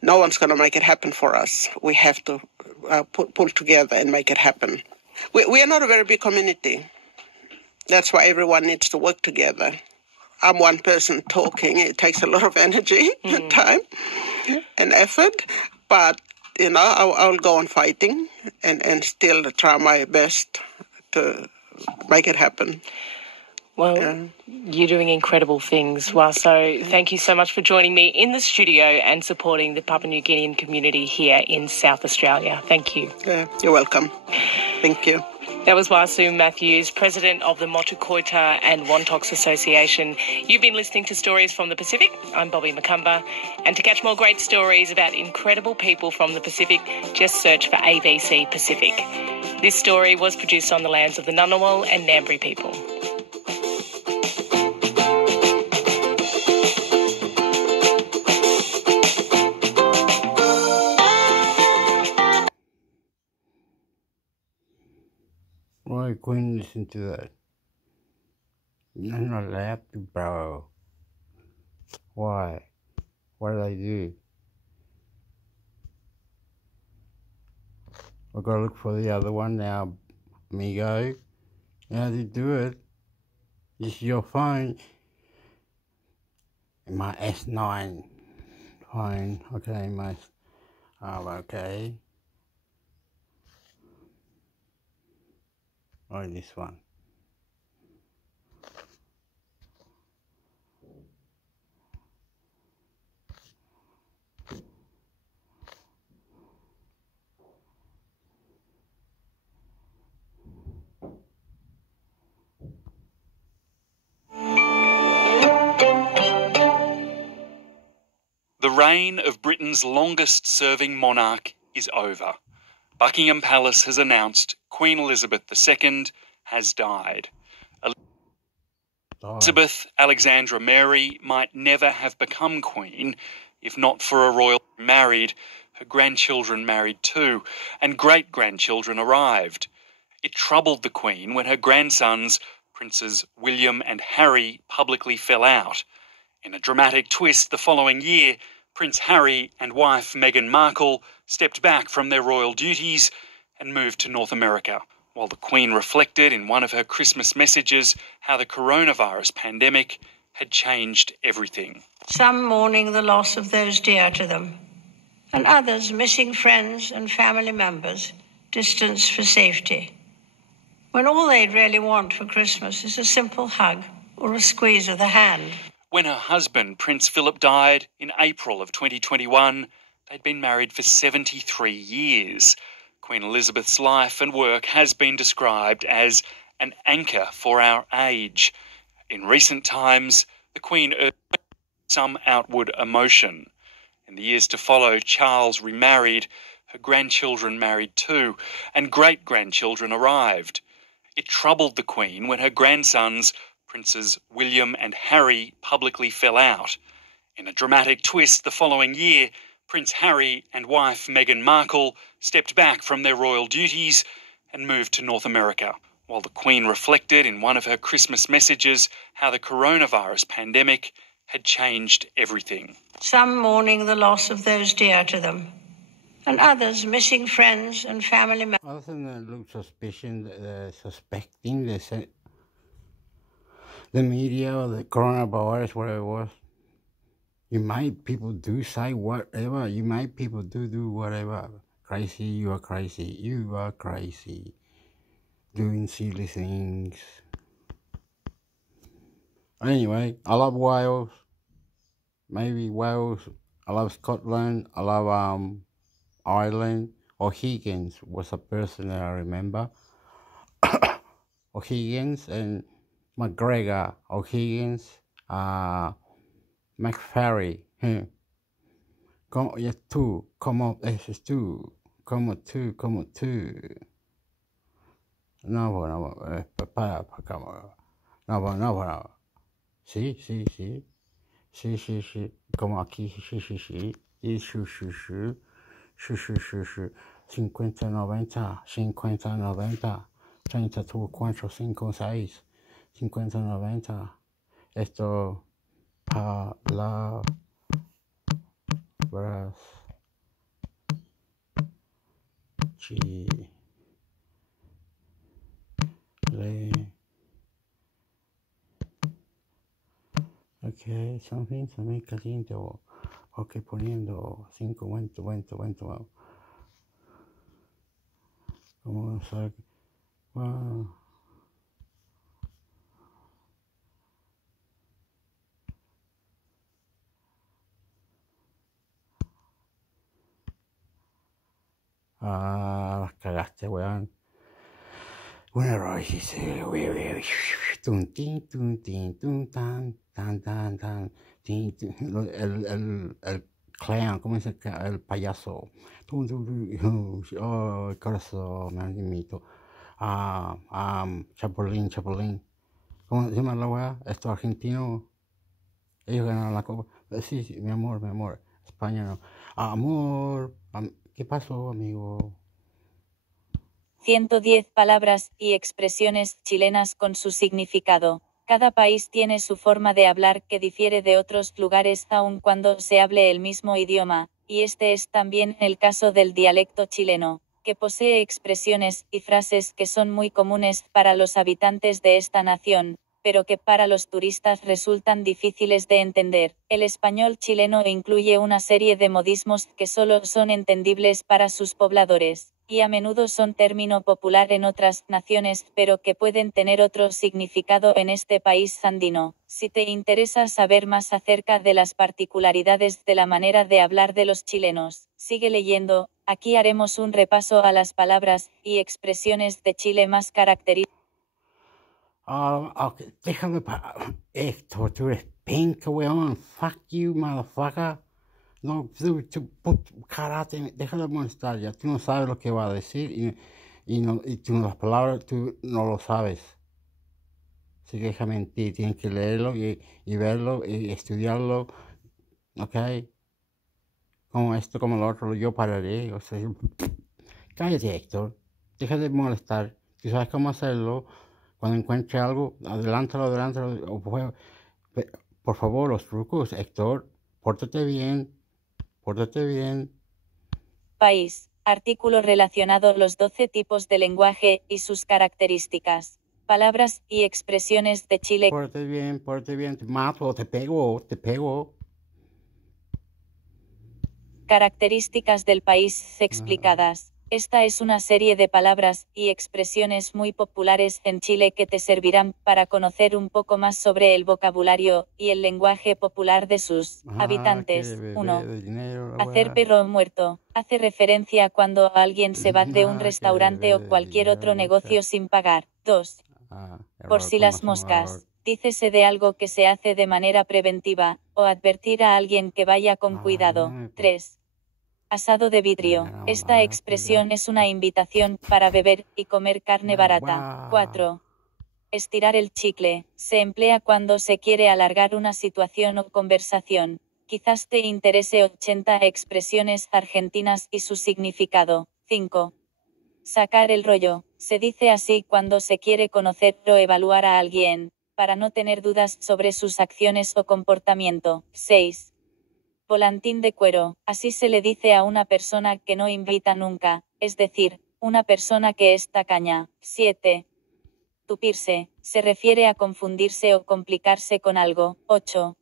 No one's going to make it happen for us. We have to pull together and make it happen. We are not a very big community. That's why everyone needs to work together. I'm one person talking. It takes a lot of energy, time, and effort. But, I'll go on fighting and still try my best to make it happen. Well, you're doing incredible things, Waso. Thank you so much for joining me in the studio and supporting the Papua New Guinean community here in South Australia. Thank you. Yeah, you're welcome. Thank you. That was Wasu Matthews, President of the Motukoita and Wontoks Association. You've been listening to Stories from the Pacific. I'm Bobby McCumber. And to catch more great stories about incredible people from the Pacific, just search for ABC Pacific. This story was produced on the lands of the Ngunnawal and Ngambri people. Why couldn't listen to that? You're not allowed to, bro. Why? What did I do? I've got to look for the other one now, amigo. How do you do it? It's your phone. My S9 phone. Okay, okay. Oh, this one. The reign of Britain's longest-serving monarch is over. Buckingham Palace has announced Queen Elizabeth II has died. Elizabeth Alexandra Mary might never have become queen if not for a royal married, her grandchildren married too, and great-grandchildren arrived. It troubled the Queen when her grandsons, Princes William and Harry, publicly fell out. In a dramatic twist the following year, Prince Harry and wife Meghan Markle stepped back from their royal duties and moved to North America, while the Queen reflected in one of her Christmas messages how the coronavirus pandemic had changed everything. Some mourning the loss of those dear to them, and others missing friends and family members, distanced for safety. When all they'd really want for Christmas is a simple hug or a squeeze of the hand. When her husband, Prince Philip, died in April of 2021, they'd been married for 73 years. Queen Elizabeth's life and work has been described as an anchor for our age. In recent times, the Queen earned some outward emotion. In the years to follow, Charles remarried, her grandchildren married too, and great-grandchildren arrived. It troubled the Queen when her grandsons, Princes William and Harry, publicly fell out. In a dramatic twist the following year, Prince Harry and wife Meghan Markle stepped back from their royal duties and moved to North America, while the Queen reflected in one of her Christmas messages how the coronavirus pandemic had changed everything. Some mourning the loss of those dear to them, and others missing friends and family members. I think that look suspecting the media or the coronavirus, whatever it was. People do say whatever. People do whatever. Crazy, you are crazy. You are crazy. Doing silly things. Anyway, I love Wales. Maybe Wales. I love Scotland. I love Ireland. O'Higgins was a person that I remember. O'Higgins and McGregor. O'Higgins. McFerry. Come up, SS2. Come up, two. No. Sí. Como aquí, sí. Y sí. 50-90. 32, 4, 5, 6, 50, 90. Esto, palabras, chile, ok, something caliente, ok, poniendo 5, 20, como sabe, wow. Ah, las cagaste, weón. Un error, dice, tun, tin, tun, tan, tin, el clown, ¿cómo dice? El payaso. Oh, el corazón, me invito. Chapulín. ¿Cómo se llama la weá? Esto argentino. Ellos ganaron la copa. Sí, mi amor. España no. Amor. ¿Qué pasó, amigo? 110 palabras y expresiones chilenas con su significado. Cada país tiene su forma de hablar que difiere de otros lugares aun cuando se hable el mismo idioma, y este es también el caso del dialecto chileno, que posee expresiones y frases que son muy comunes para los habitantes de esta nación, pero que para los turistas resultan difíciles de entender. El español chileno incluye una serie de modismos que solo son entendibles para sus pobladores, y a menudo son término popular en otras naciones, pero que pueden tener otro significado en este país andino. Si te interesa saber más acerca de las particularidades de la manera de hablar de los chilenos, sigue leyendo. Aquí haremos un repaso a las palabras y expresiones de Chile más características. Ok, déjame esto, tú eres penca, weón. Fuck you, motherfucker. No, karate, déjame molestar ya. Tú no sabes lo que va a decir y tú las palabras tú no lo sabes. Así que déjame mentir, tienes que leerlo y verlo y estudiarlo, ¿ok? Como esto, como lo otro, yo pararé. O sea, cállate, Héctor. Deja de molestar. Tú sabes cómo hacerlo. Cuando encuentre algo, adelántalo. Por favor, los trucos, Héctor. Pórtate bien. País. Artículo relacionado los 12 tipos de lenguaje y sus características. Palabras y expresiones de Chile. Pórtate bien. Te mato, te pego. Características del país explicadas. Esta es una serie de palabras y expresiones muy populares en Chile que te servirán para conocer un poco más sobre el vocabulario y el lenguaje popular de sus habitantes. 1. Hacer perro muerto. Hace referencia a cuando alguien se va de un restaurante o cualquier otro negocio sin pagar. 2. Por si las moscas. Dícese de algo que se hace de manera preventiva, o advertir a alguien que vaya con cuidado. 3. Asado de vidrio. Esta expresión es una invitación para beber y comer carne barata. 4. Estirar el chicle. Se emplea cuando se quiere alargar una situación o conversación. Quizás te interese 80 expresiones argentinas y su significado. 5. Sacar el rollo. Se dice así cuando se quiere conocer o evaluar a alguien, para no tener dudas sobre sus acciones o comportamiento. 6. Volantín de cuero. Así se le dice a una persona que no invita nunca, es decir, una persona que es tacaña. 7. Tupirse. Se refiere a confundirse o complicarse con algo. 8.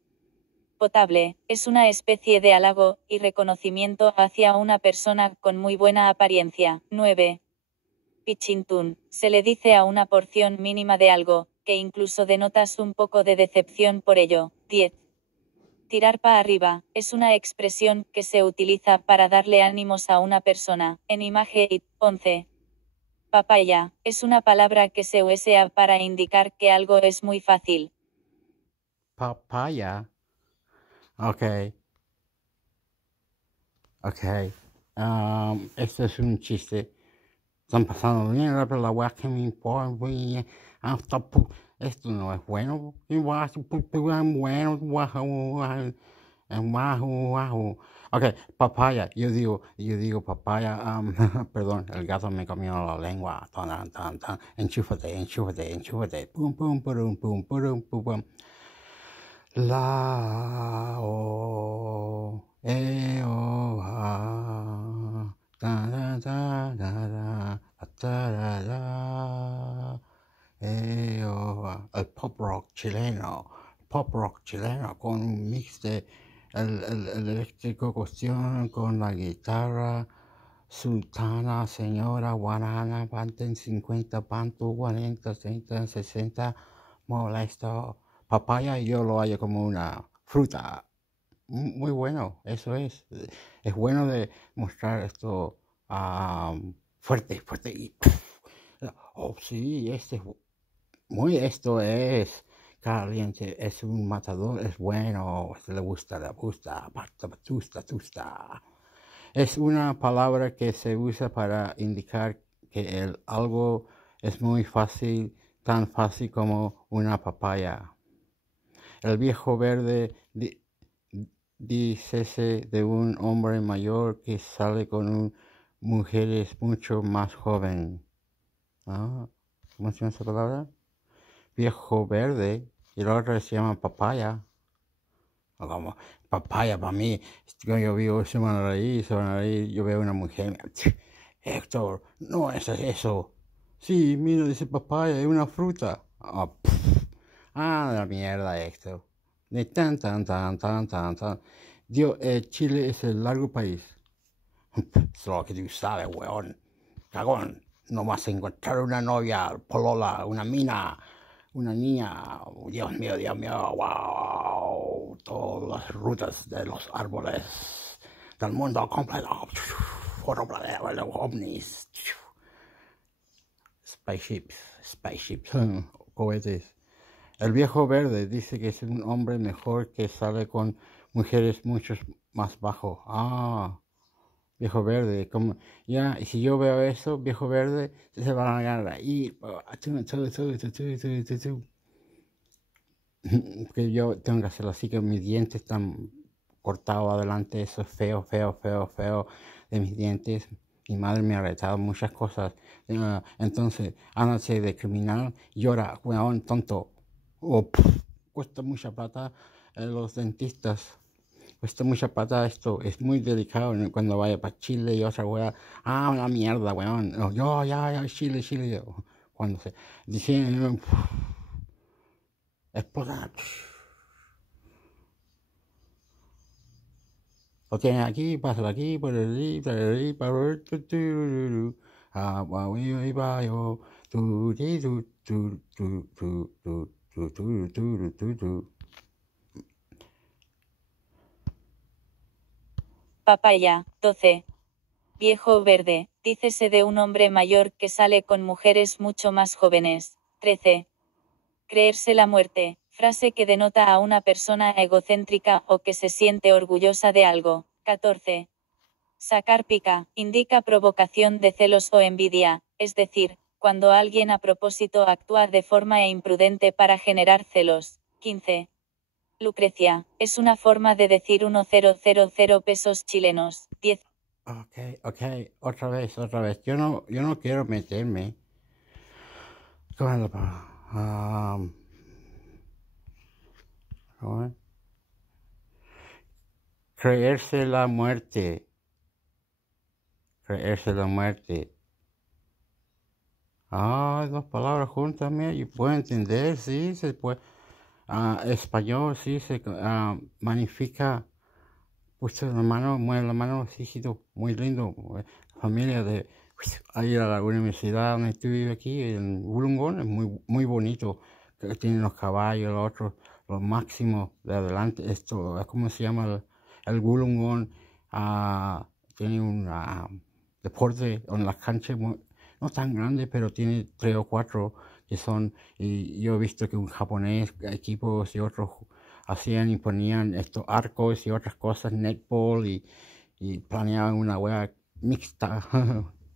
Potable. Es una especie de halago y reconocimiento hacia una persona con muy buena apariencia. 9. Pichintún. Se le dice a una porción mínima de algo, que incluso denotas un poco de decepción por ello. 10. Tirar para arriba. Es una expresión que se utiliza para darle ánimos a una persona. En imagen. 11. Papaya. Es una palabra que se usa para indicar que algo es muy fácil. Papaya. Ok. Esto es un chiste. Están pasando bien rápido la weá que me importa. Esto no es bueno. Bueno. Wahoo. Okay, papaya. Yo digo papaya. Perdón, el gato me comió la lengua. Tan. Enchúfate. Pum, pum. La o e o a da e o a. El pop rock chileno con un mix de el eléctrico cuestión con la guitarra sultana, señora, guarana, panten 50, pantu, 40, 30, 60, molesto. Papaya yo lo hallo como una fruta. Muy bueno, eso es. Es bueno de mostrar esto fuerte. Y, oh, sí, esto es caliente, es un matador, es bueno, le gusta, tusta. Es una palabra que se usa para indicar que algo es muy fácil, tan fácil como una papaya. El viejo verde dícese de un hombre mayor que sale con mujeres mucho más joven. ¿Cómo se llama esa palabra? Viejo verde, y la otra se llama papaya. Como papaya para mí, yo vivo se van a reír, yo veo una mujer, Héctor, no es eso. Sí, mira, dice papaya, es una fruta. La mierda, Héctor. De tan. Dios, Chile es el largo país. Es lo que tú sabes, weón. Cagón, no vas a encontrar una novia, polola, una mina, una niña. Dios mío, wow. Todas las rutas de los árboles del mundo completo. Ovnis. Spaceships, cohetes. El viejo verde dice que es un hombre mejor que sale con mujeres mucho más bajo. Viejo verde, como ya, si yo veo eso, viejo verde, se van a agarrar ahí. Porque yo tengo que hacerlo así, que mis dientes están cortados adelante, eso es feo de mis dientes. Mi madre me ha retado muchas cosas. Entonces, háganse de criminal, llora, weón, tonto. Cuesta mucha plata los dentistas. Cuesta mucha plata esto. Es muy delicado cuando vaya para Chile y otra weá. Una mierda, weón. Ya, Chile. Yo, cuando se dicen, explotar. Lo tienen aquí, pásalo aquí, por el para Papaya, 12. Viejo verde, dícese de un hombre mayor que sale con mujeres mucho más jóvenes. 13. Creerse la muerte, frase que denota a una persona egocéntrica o que se siente orgullosa de algo. 14. Sacar pica, indica provocación de celos o envidia, es decir, cuando alguien a propósito actúa de forma imprudente para generar celos. 15. Lucrecia, es una forma de decir 1,000 pesos chilenos. 10. Ok, otra vez. Yo no quiero meterme. Creerse la muerte. Dos palabras juntas, mira, yo puedo entender, sí, se puede. Español, sí, se magnifica. Puesto la mano, mueve la mano, sí, muy lindo. Familia de ahí a la universidad donde estuve aquí, en Wollongong, es muy bonito. Que tienen los caballos, los otros, los máximos de adelante. Esto, ¿cómo se llama? El Wollongong tiene un deporte en las canchas, no tan grande, pero tiene 3 o 4 que son, y yo he visto que un japonés, equipos y otros hacían y ponían estos arcos y otras cosas, netball, y planeaban una wea mixta.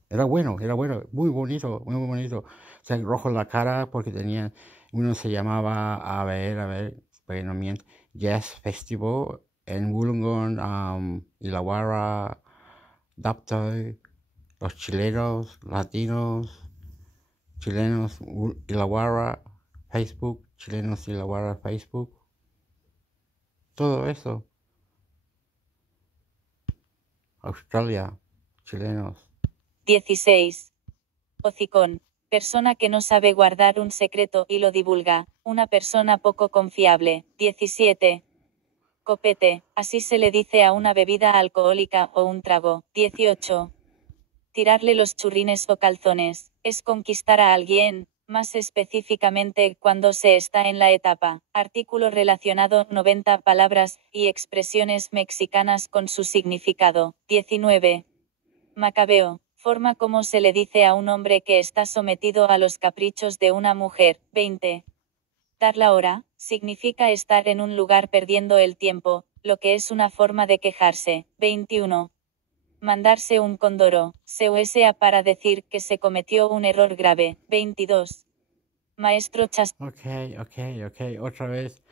Era bueno, muy bonito. O sea, rojo en la cara porque uno se llamaba, a ver, pero no miento, Jazz Festival, en Wollongong, Illawarra, Dapto, los chilenos, latinos, chilenos, Illawarra, Facebook, chilenos, Illawarra, Facebook. Todo eso. Australia, chilenos. 16. Hocicón. Persona que no sabe guardar un secreto y lo divulga. Una persona poco confiable. 17. Copete. Así se le dice a una bebida alcohólica o un trago. 18. Tirarle los churrines o calzones. Es conquistar a alguien, más específicamente cuando se está en la etapa. Artículo relacionado 90 palabras y expresiones mexicanas con su significado. 19. Macabeo. Forma como se le dice a un hombre que está sometido a los caprichos de una mujer. 20. Dar la hora, significa estar en un lugar perdiendo el tiempo, lo que es una forma de quejarse. 21. Mandarse un condoro, se usa para decir que se cometió un error grave. 22. Maestro Ok, otra vez.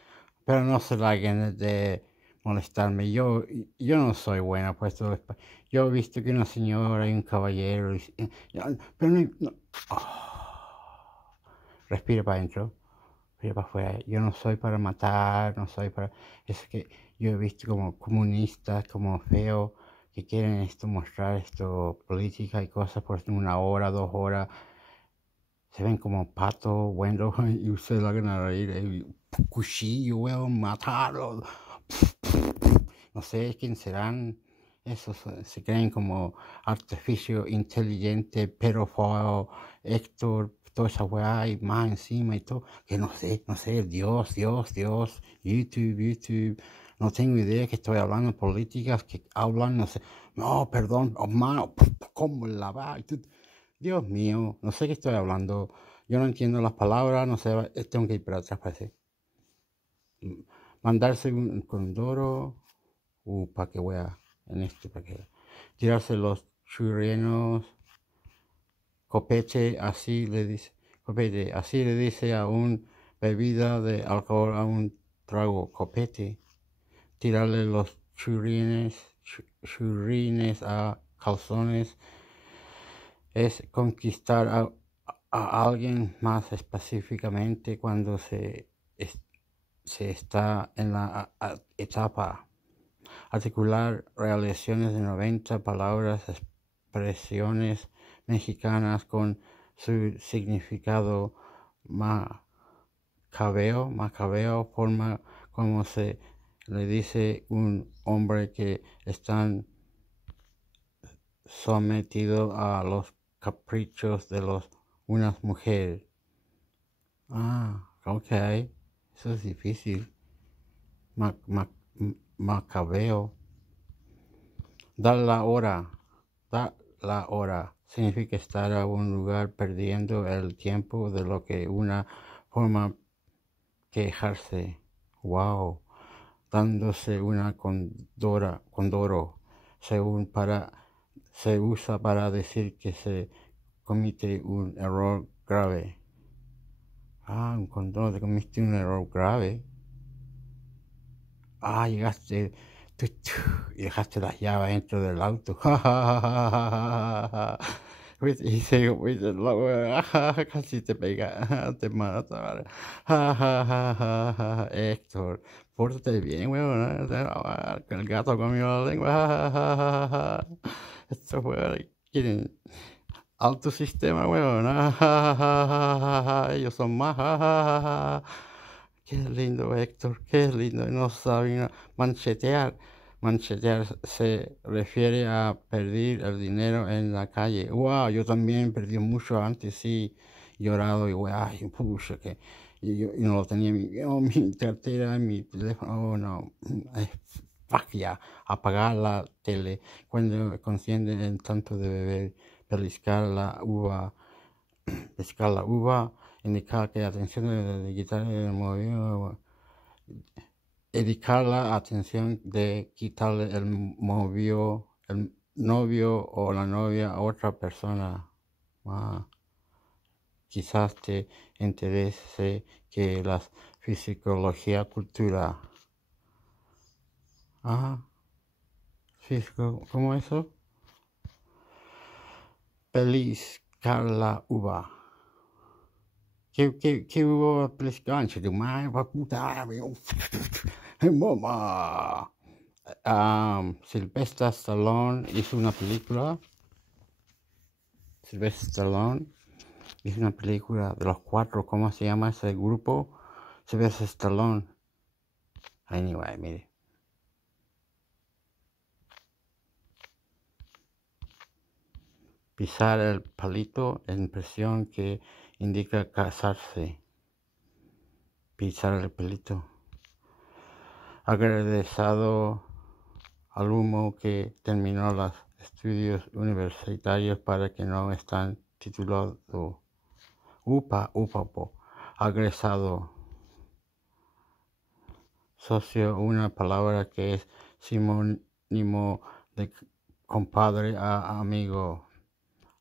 Pero no se laguen de molestarme. Yo no soy buena pues todo esto. Yo he visto que una señora y un caballero. Pero no. Respira para adentro, respira para afuera. Yo no soy para matar, no soy para. Es que yo he visto como comunistas, como feos, que quieren mostrar política y cosas por 1 hora, 2 horas. Se ven como patos, bueno, y ustedes lo hagan a reír. Cuchillo, weón, matarlo. No sé quién serán. Esos se creen como artificio inteligente, pero feo, Héctor, toda esa weá y más encima y todo. Que no sé, Dios, YouTube. No tengo idea que estoy hablando de políticas que hablan, no sé. No, perdón, hermano, ¿cómo la va? Dios mío, no sé qué estoy hablando. Yo no entiendo las palabras, no sé, tengo que ir para atrás, parece. Mandarse un condoro, para que vea en esto, para que tirarse los churrenos, copete, así le dice a un bebida de alcohol, a un trago, copete. Tirarle los churrines a calzones es conquistar a alguien, más específicamente cuando se está en la etapa. Articular realizaciones de 90 palabras, expresiones mexicanas con su significado macabeo, forma como se le dice un hombre que están sometido a los caprichos de unas mujeres. Ok, eso es difícil. Macabeo. Dar la hora significa estar a un lugar perdiendo el tiempo, de lo que una forma quejarse. Wow. Dándose una condoro, se usa para decir que se comete un error grave. Un condoro, te cometiste un error grave. Llegaste y dejaste las llaves dentro del auto. Y se casi te pega, te mata. Héctor, pórtate bien, weón. El gato comió la lengua. Estos weones quieren alto sistema, weón. Ellos son más. Qué lindo, Héctor, qué lindo. No saben manchetear. Manchetear se refiere a perder el dinero en la calle. Wow, yo también perdí mucho antes, sí, llorado y ay, pucha, que yo no lo tenía mi cartera, mi teléfono. No, fuck ya, apagar la tele cuando consciente en tanto de beber, pellizcar la uva, indicar que la atención de quitarle el movimiento, dedicar la atención de quitarle el novio o la novia a otra persona. Quizás te interese que la psicología cultura. Ajá. Sí, ¿cómo eso? Pellizcar la uva. ¿Qué uva pellizcar? Tu madre, puta, mamá. Sylvester Stallone hizo una película. Sylvester Stallone hizo una película de los 4. ¿Cómo se llama ese grupo? Sylvester Stallone. Anyway, mire. Pisar el palito es impresión que indica casarse. Pisar el palito. Agradecido al humo que terminó los estudios universitarios para que no están titulados. Agresado. Socio, una palabra que es sinónimo de compadre a amigo.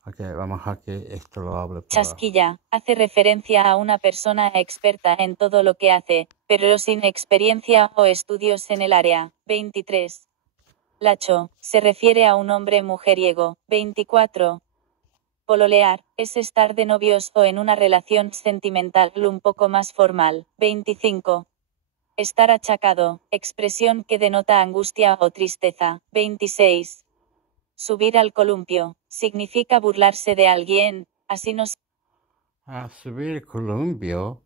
Ok, vamos a que esto lo hable. Chasquilla, hace referencia a una persona experta en todo lo que hace, pero sin experiencia o estudios en el área. 23. Lacho, se refiere a un hombre mujeriego. 24. Pololear, es estar de novios o en una relación sentimental un poco más formal. 25. Estar achacado, expresión que denota angustia o tristeza. 26. Subir al columpio, significa burlarse de alguien, así no se... Subir el columpio,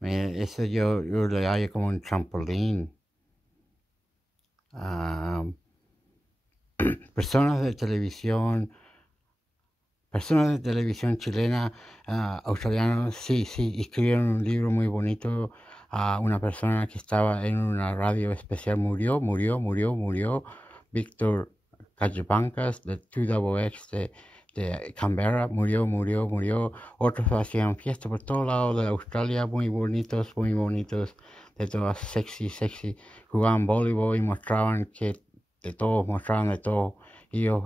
eso yo le hallo como un trampolín. Personas de televisión chilena, australianos, sí, escribieron un libro muy bonito. Una persona que estaba en una radio especial murió. Víctor Callabancas de 2XX de Canberra murió. Otros hacían fiesta por todos lados de Australia, muy bonitos, de todas sexy. Jugaban voleibol y mostraban de todo. Ellos,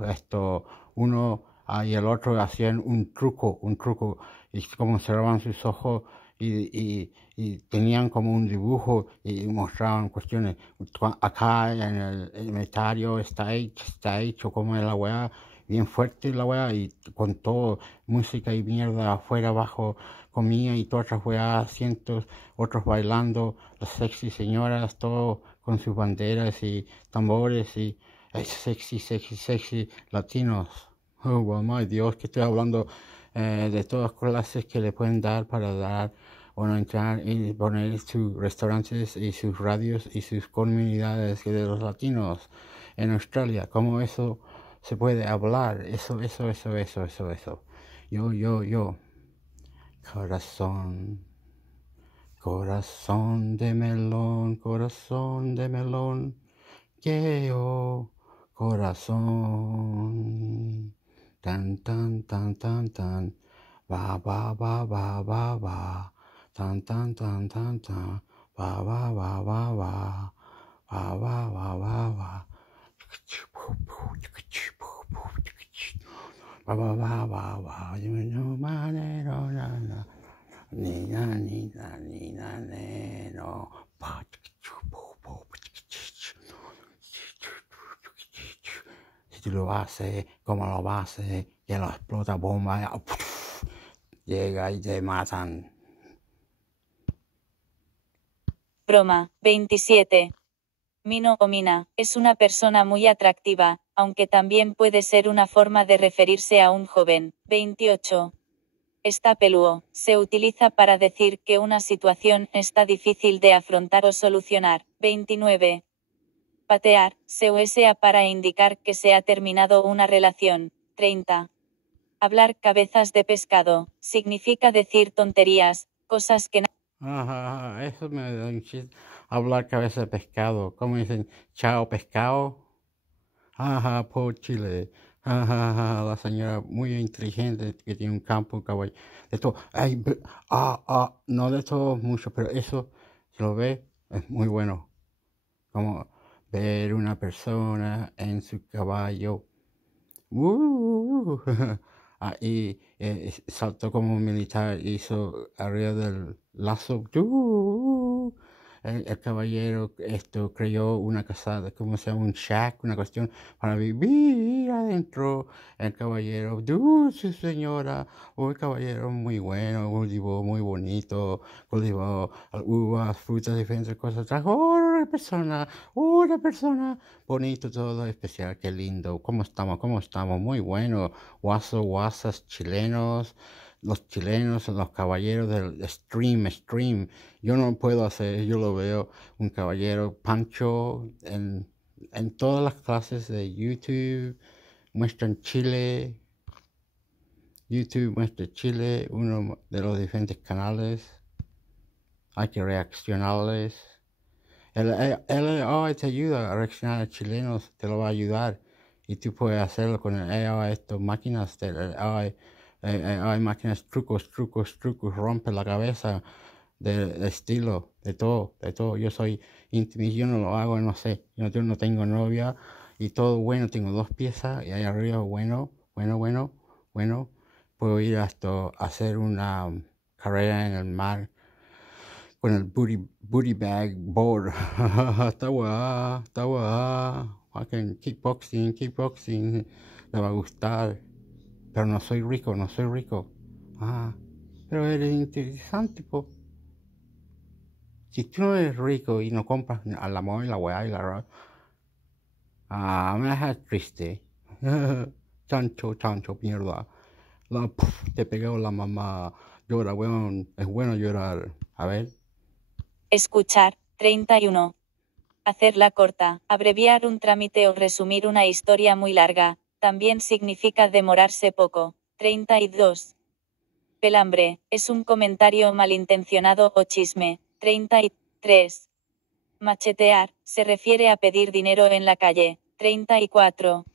uno y el otro hacían un truco, y como cerraban sus ojos y tenían como un dibujo y mostraban cuestiones. Acá en el estadio está hecho como es la weá, bien fuerte la weá, y con todo, música y mierda afuera, abajo, comida y todas otras weas, asientos, otros bailando, las sexy señoras, todo con sus banderas y tambores y sexy latinos. Oh, mamá, Dios, que estoy hablando de todas clases que le pueden dar para dar, bueno, entrar y poner sus restaurantes y sus radios y sus comunidades de los latinos en Australia. ¿Cómo eso se puede hablar? Eso. Yo. Corazón de melón, que yo, corazón. Tan, va, tan, va. Si tú lo haces, como lo haces, que lo explota bomba, llega y te matan. Broma. 27. Mino o mina, es una persona muy atractiva, aunque también puede ser una forma de referirse a un joven. 28. Está peludo, se utiliza para decir que una situación está difícil de afrontar o solucionar. 29. Patear, se usa para indicar que se ha terminado una relación. 30. Hablar cabezas de pescado, significa decir tonterías, cosas que... Ajá, eso me da un chiste. Hablar cabeza de pescado. ¿Cómo dicen? Chao pescado. Ajá, por Chile. Ajá, la señora muy inteligente que tiene un campo, un caballo. De todo. Ay, no de todo mucho, pero eso, si lo ve, es muy bueno. Como ver una persona en su caballo. Y saltó como militar, hizo arriba del lazo. el caballero creyó una casa, ¿cómo se llama? Un shack, una cuestión para vivir adentro. El caballero, dulce señora, un caballero muy bueno, cultivó muy bonito, cultivó uvas, frutas, diferentes cosas. Trajo una persona, bonito todo, especial, qué lindo. ¿Cómo estamos? ¿Cómo estamos? Muy bueno. Guasas chilenos. Los chilenos, los caballeros del stream. Yo no puedo hacer, yo lo veo, un caballero Pancho en todas las clases de YouTube, muestran Chile, YouTube muestra Chile, uno de los diferentes canales, hay que reaccionarles. El AI te ayuda a reaccionar a chilenos, te lo va a ayudar. Y tú puedes hacerlo con el AI, estas máquinas del AI. Hay máquinas, trucos, rompe la cabeza de estilo, de todo. Yo soy intermix, yo no lo hago, no sé. Yo no tengo novia y todo bueno, tengo 2 piezas y ahí arriba, bueno. Puedo ir hasta hacer una carrera en el mar con el booty bag board. Está guay. Fucking kickboxing. Le va a gustar. Pero no soy rico. Pero eres interesante, po. Si tú no eres rico y no compras al amor y la weá y la... me dejas triste. Chancho, mierda. Te pegó la mamá. Llora, weón. Es bueno llorar. A ver. Escuchar, 31. Hacerla corta, abreviar un trámite o resumir una historia muy larga, también significa demorarse poco. 32. Pelambre, es un comentario malintencionado o chisme. 33. Machetear, se refiere a pedir dinero en la calle. 34.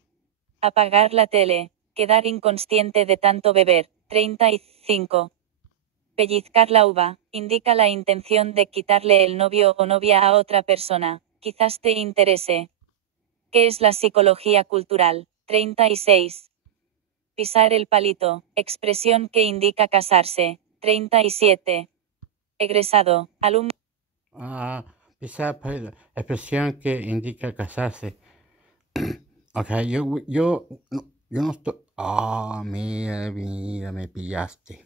Apagar la tele, quedar inconsciente de tanto beber. 35. Pellizcar la uva, indica la intención de quitarle el novio o novia a otra persona, quizás te interese. ¿Qué es la psicología cultural? 36. Pisar el palito, expresión que indica casarse. 37. Egresado, alumno. Pisar palito, expresión que indica casarse. Ok, yo no estoy... mira, me pillaste.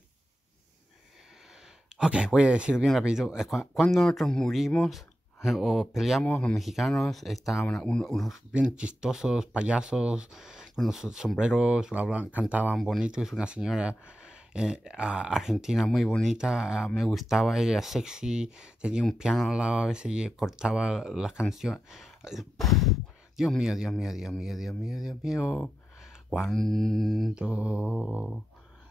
Ok, voy a decir bien rápido. Cuando nosotros morimos o peleamos, los mexicanos estaban unos bien chistosos payasos con los sombreros, cantaban bonito. Es una señora argentina muy bonita, me gustaba, ella sexy, tenía un piano al lado, a veces y cortaba las canciones. Dios mío. Cuando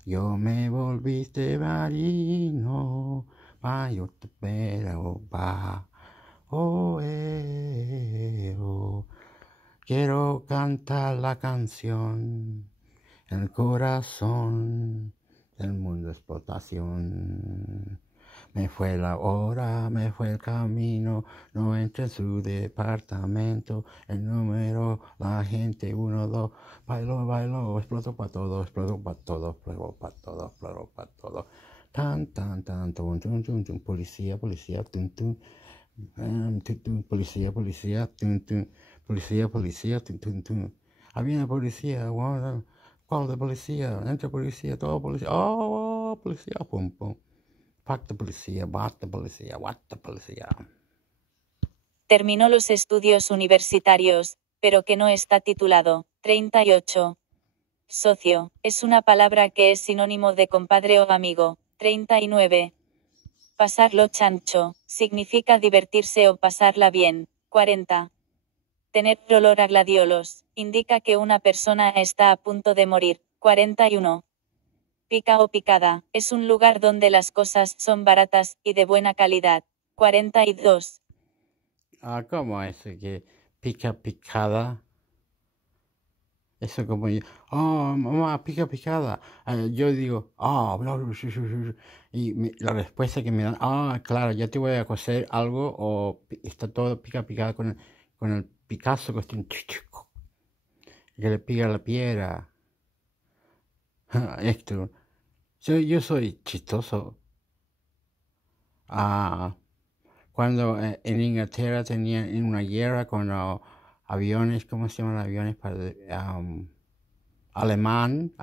yo me volviste marino, yo te espero, quiero cantar la canción, el corazón del mundo explotación. Me fue la hora, me fue el camino, no entré en su departamento, el número, la gente, 1, 2, bailó, explotó para todo. Tan, policía, policía, policía. Había una policía, ¿cuál de policía? Entre policía, todo policía, policía, pum. Fuck the policía, what the policía. Terminó los estudios universitarios, pero que no está titulado. 38. Socio, es una palabra que es sinónimo de compadre o amigo. 39. Pasarlo chancho, significa divertirse o pasarla bien. 40. Tener olor a gladiolos, indica que una persona está a punto de morir. 41. Pica o picada, es un lugar donde las cosas son baratas y de buena calidad. 42. ¿Cómo es que picada? Eso como yo, mamá, picada. Yo digo, bla, bla, y la respuesta que me dan, claro, ya te voy a coser algo, o está todo picada con el Picasso, que le pica la piedra. Héctor, yo soy chistoso. Cuando en Inglaterra tenían una guerra con los aviones, ¿cómo se llaman los aviones? Alemán.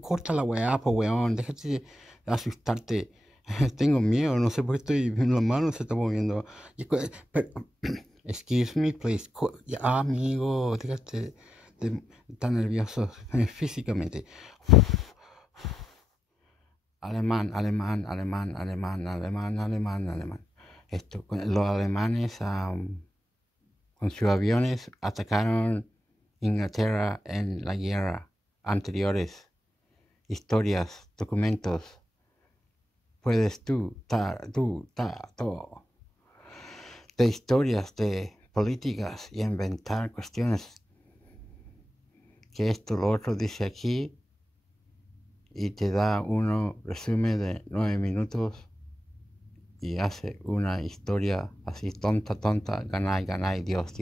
Corta la weá, po weón, déjate de asustarte. Tengo miedo, no sé por qué estoy, la mano se está moviendo. Excuse me, please. Amigo, déjate de estar nervioso físicamente. Alemán. Los alemanes con sus aviones atacaron Inglaterra en la guerra anteriores. Historias, documentos. Puedes todo. De historias, de políticas y inventar cuestiones. Que esto, lo otro dice aquí. Y te da uno resumen de 9 minutos y hace una historia así tonta, ganai, Dios.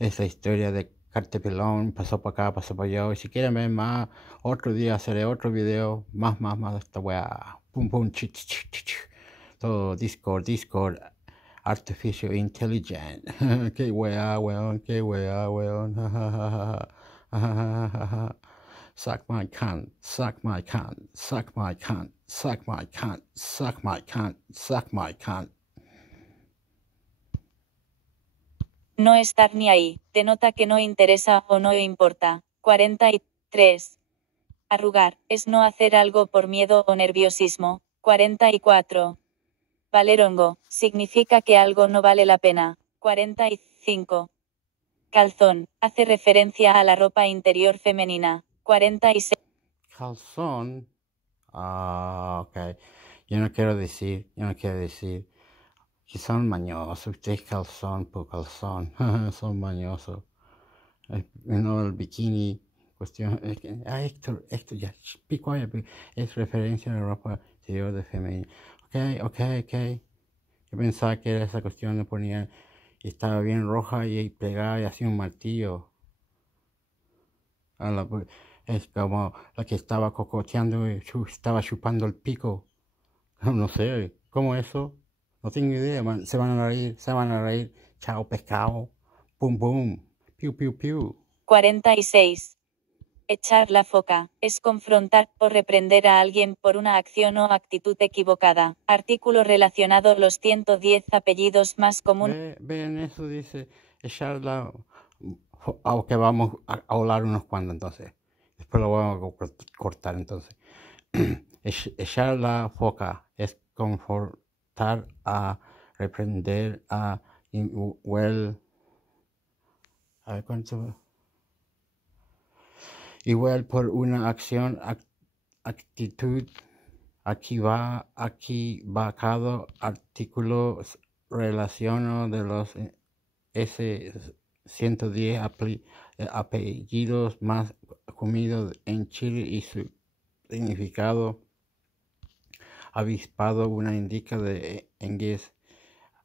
Esa historia de cartepelón, pasó para acá, pasó para allá. Y si quieren ver más, otro día haré otro video, más de esta weá. Pum, todo Discord, Artificial Intelligence. Qué weá, weón. Suck my cunt. No estar ni ahí, denota que no interesa o no importa. 43. Arrugar, es no hacer algo por miedo o nerviosismo. 44. Valerongo, significa que algo no vale la pena. 45. Calzón, hace referencia a la ropa interior femenina. 46. Calzón. Ok. Yo no quiero decir que son mañosos. Ustedes calzón por calzón. Son mañosos. El bikini, cuestión. Héctor, ya. Be quiet, es referencia a la ropa interior de femenina. Ok. Yo pensaba que era esa cuestión, le ponía. Y estaba bien roja y plegada y hacía un martillo. Es como la que estaba cocoteando y estaba chupando el pico. No sé, ¿cómo eso? No tengo idea, man. Se van a reír. Chao, pescado. Pum. Piu. 46. Echar la foca, es confrontar o reprender a alguien por una acción o actitud equivocada. Artículo relacionado los 110 apellidos más comunes. Ven, eso dice echar la... Aunque vamos a hablar unos cuantos entonces. Después lo vamos a cortar entonces. Echar la foca es confrontar a reprender a igual. A ver cuánto. Igual por una acción, actitud, equivocado, artículo relacionado de los S110 apellidos más comidos en Chile y su significado. Avispado, una indica de inglés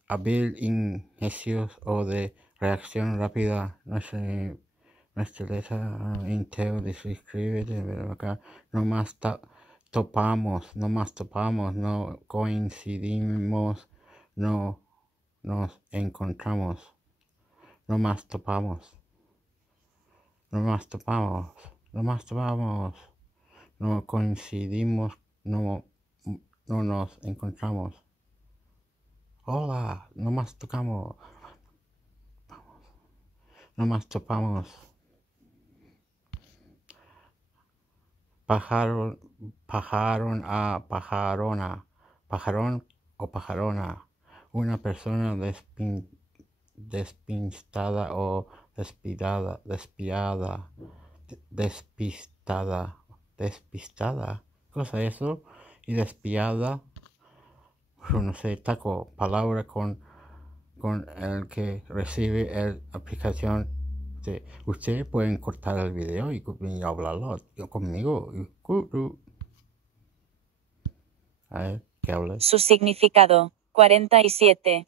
hábil, ingenios o de reacción rápida. Nuestra Intel describe acá. No más topamos, no coincidimos, no nos encontramos. No más topamos, no coincidimos, no nos encontramos. Hola, no más topamos. Pajarón a pajarona. Pajarón o pajarona. Una persona despistada o despistada. Cosa eso. Y despiada. No sé, taco, palabra con el que recibe la aplicación. Ustedes pueden cortar el video y hablarlo conmigo. A ver, ¿qué habla? Su significado. 47.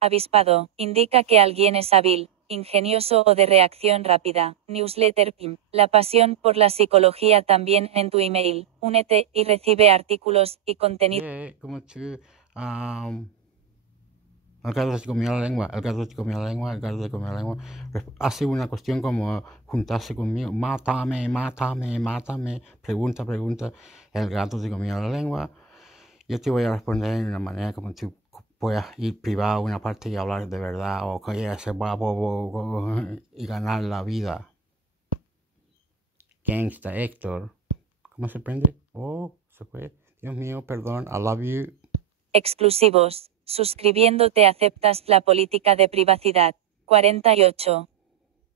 Avispado, indica que alguien es hábil, ingenioso o de reacción rápida. Newsletter PIM. La pasión por la psicología también en tu email. Únete y recibe artículos y contenido. Yeah, como tú, el gato se comió la lengua, el gato se comió la lengua, el gato se comió la lengua. Hace una cuestión como juntarse conmigo, mátame, mátame, mátame, pregunta, pregunta. El gato se comió la lengua. Yo te voy a responder de una manera como tú puedas ir privado a una parte y hablar de verdad, o que ese babo y ganar la vida. Gangsta Héctor. ¿Cómo se prende? Oh, se fue. Dios mío, perdón, I love you. Exclusivos. Suscribiéndote aceptas la política de privacidad. 48.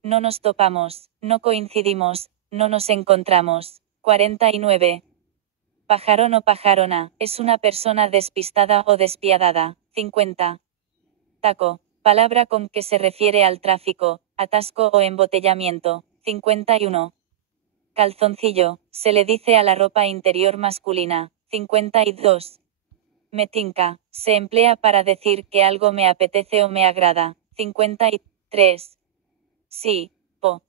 No nos topamos, no coincidimos, no nos encontramos. 49. Pajarón o pajarona, es una persona despistada o despiadada. 50. Taco, palabra con que se refiere al tráfico, atasco o embotellamiento. 51. Calzoncillo, se le dice a la ropa interior masculina. 52. Me tinca, se emplea para decir que algo me apetece o me agrada. 53. Sí,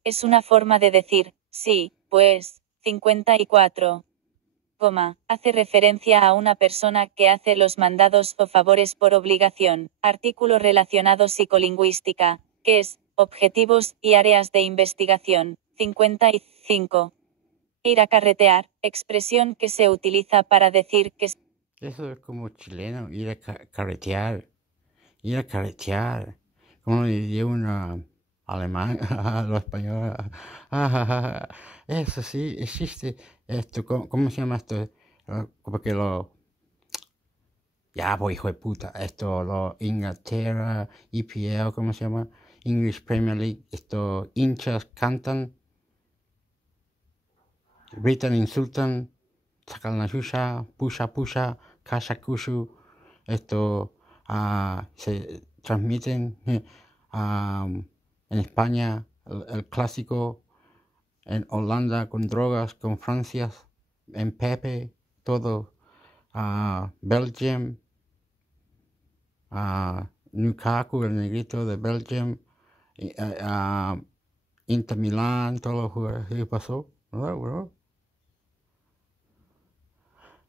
es una forma de decir, sí, pues. 54. Hace referencia a una persona que hace los mandados o favores por obligación. Artículo relacionado psicolingüística, que es, objetivos y áreas de investigación. 55. Ir a carretear, expresión que se utiliza para decir que... Eso es como chileno, ir a carretear. Ir a carretear. Como le diría una alemán a los españoles. Eso sí, existe. Esto, ¿cómo se llama esto? Porque ya, pues, hijo de puta. Esto, Inglaterra, EPL, ¿cómo se llama? English Premier League. Esto, hinchas cantan, gritan, insultan, sacan la chucha, pusha, kasha kushu. Esto, se transmiten en España el clásico, en Holanda con drogas, con Francia, en Pepe, todo, Belgium, Lukaku, el negrito de Belgium, Inter Milán, todo lo que pasó, ¿verdad, bro?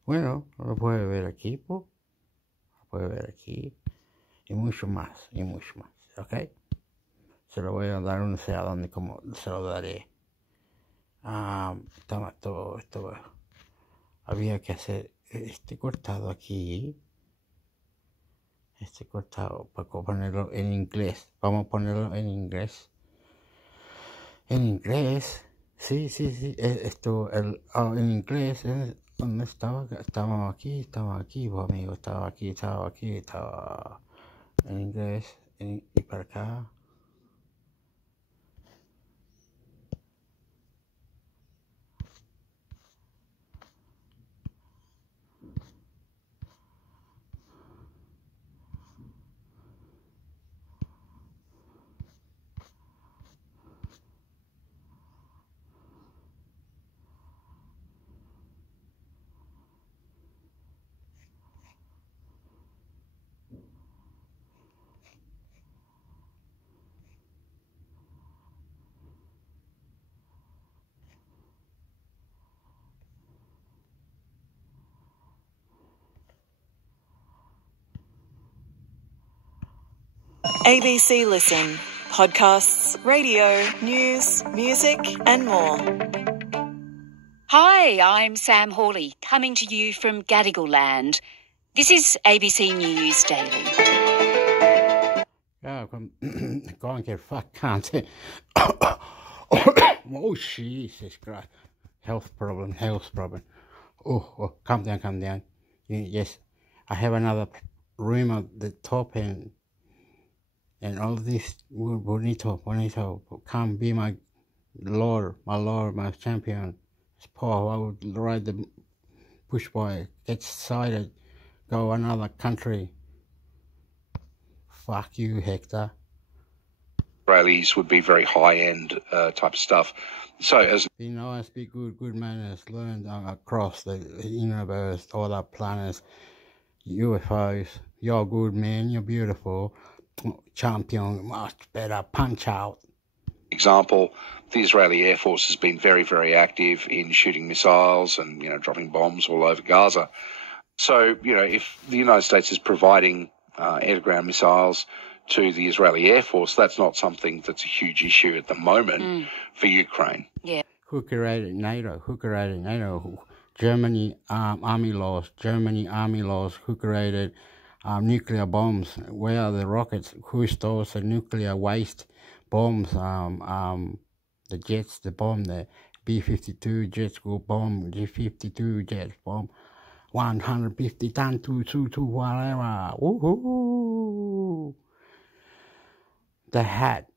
Bueno, lo puede ver aquí, pues, lo puede ver aquí, y mucho más, ¿ok? Se lo voy a dar, no sé a dónde, como se lo daré. Todo esto, había que hacer este cortado aquí, este cortado, para ponerlo en inglés. Vamos a ponerlo en inglés. En inglés, sí, esto, en inglés, ¿dónde estaba? Estaba aquí, pues, amigo, estaba aquí, estaba en inglés, y para acá. ABC Listen. Podcasts, radio, news, music, and more. Hi, I'm Sam Hawley, coming to you from Gadigal Land. This is ABC News Daily. Yeah, go and get fucked, can't it? Oh, Jesus Christ. Health problem. Oh, calm down. Yes, I have another room at the top, and all this bonito, come be my lord, my champion. Paul, I would ride the push boy, get excited, go another country. Fuck you, Hector. Israelis would be very high-end type of stuff. So as I speak good manners, learned across the universe, all the planets, UFOs. You're good, man. You're beautiful. champion, much better punch out. Example, the Israeli Air Force has been very, very active in shooting missiles and, dropping bombs all over Gaza. So, if the United States is providing air-to-ground missiles to the Israeli Air Force, that's not something that's a huge issue at the moment for Ukraine. Yeah. Who created NATO? Who created NATO? Germany army laws. Germany army laws. Who created nuclear bombs? Where are the rockets? Who stores the nuclear waste bombs? The jets, the bomb, the B-52 jets go bomb, G-52 jets bomb, 150 ton to whatever. Woohoo! The hat,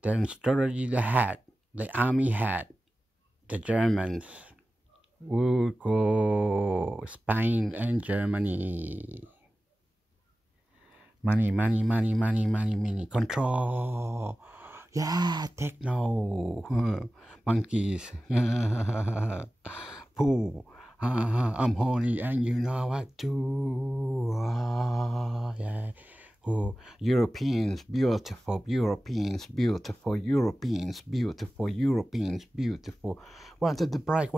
the strategy, the army had, the Germans would go Spain and Germany. Money, control. Yeah, techno. Monkeys. Pooh. I'm horny and you know what to. Yeah. Oh, Europeans, beautiful. Europeans, beautiful. Europeans, beautiful. Europeans, beautiful. Wanted the break.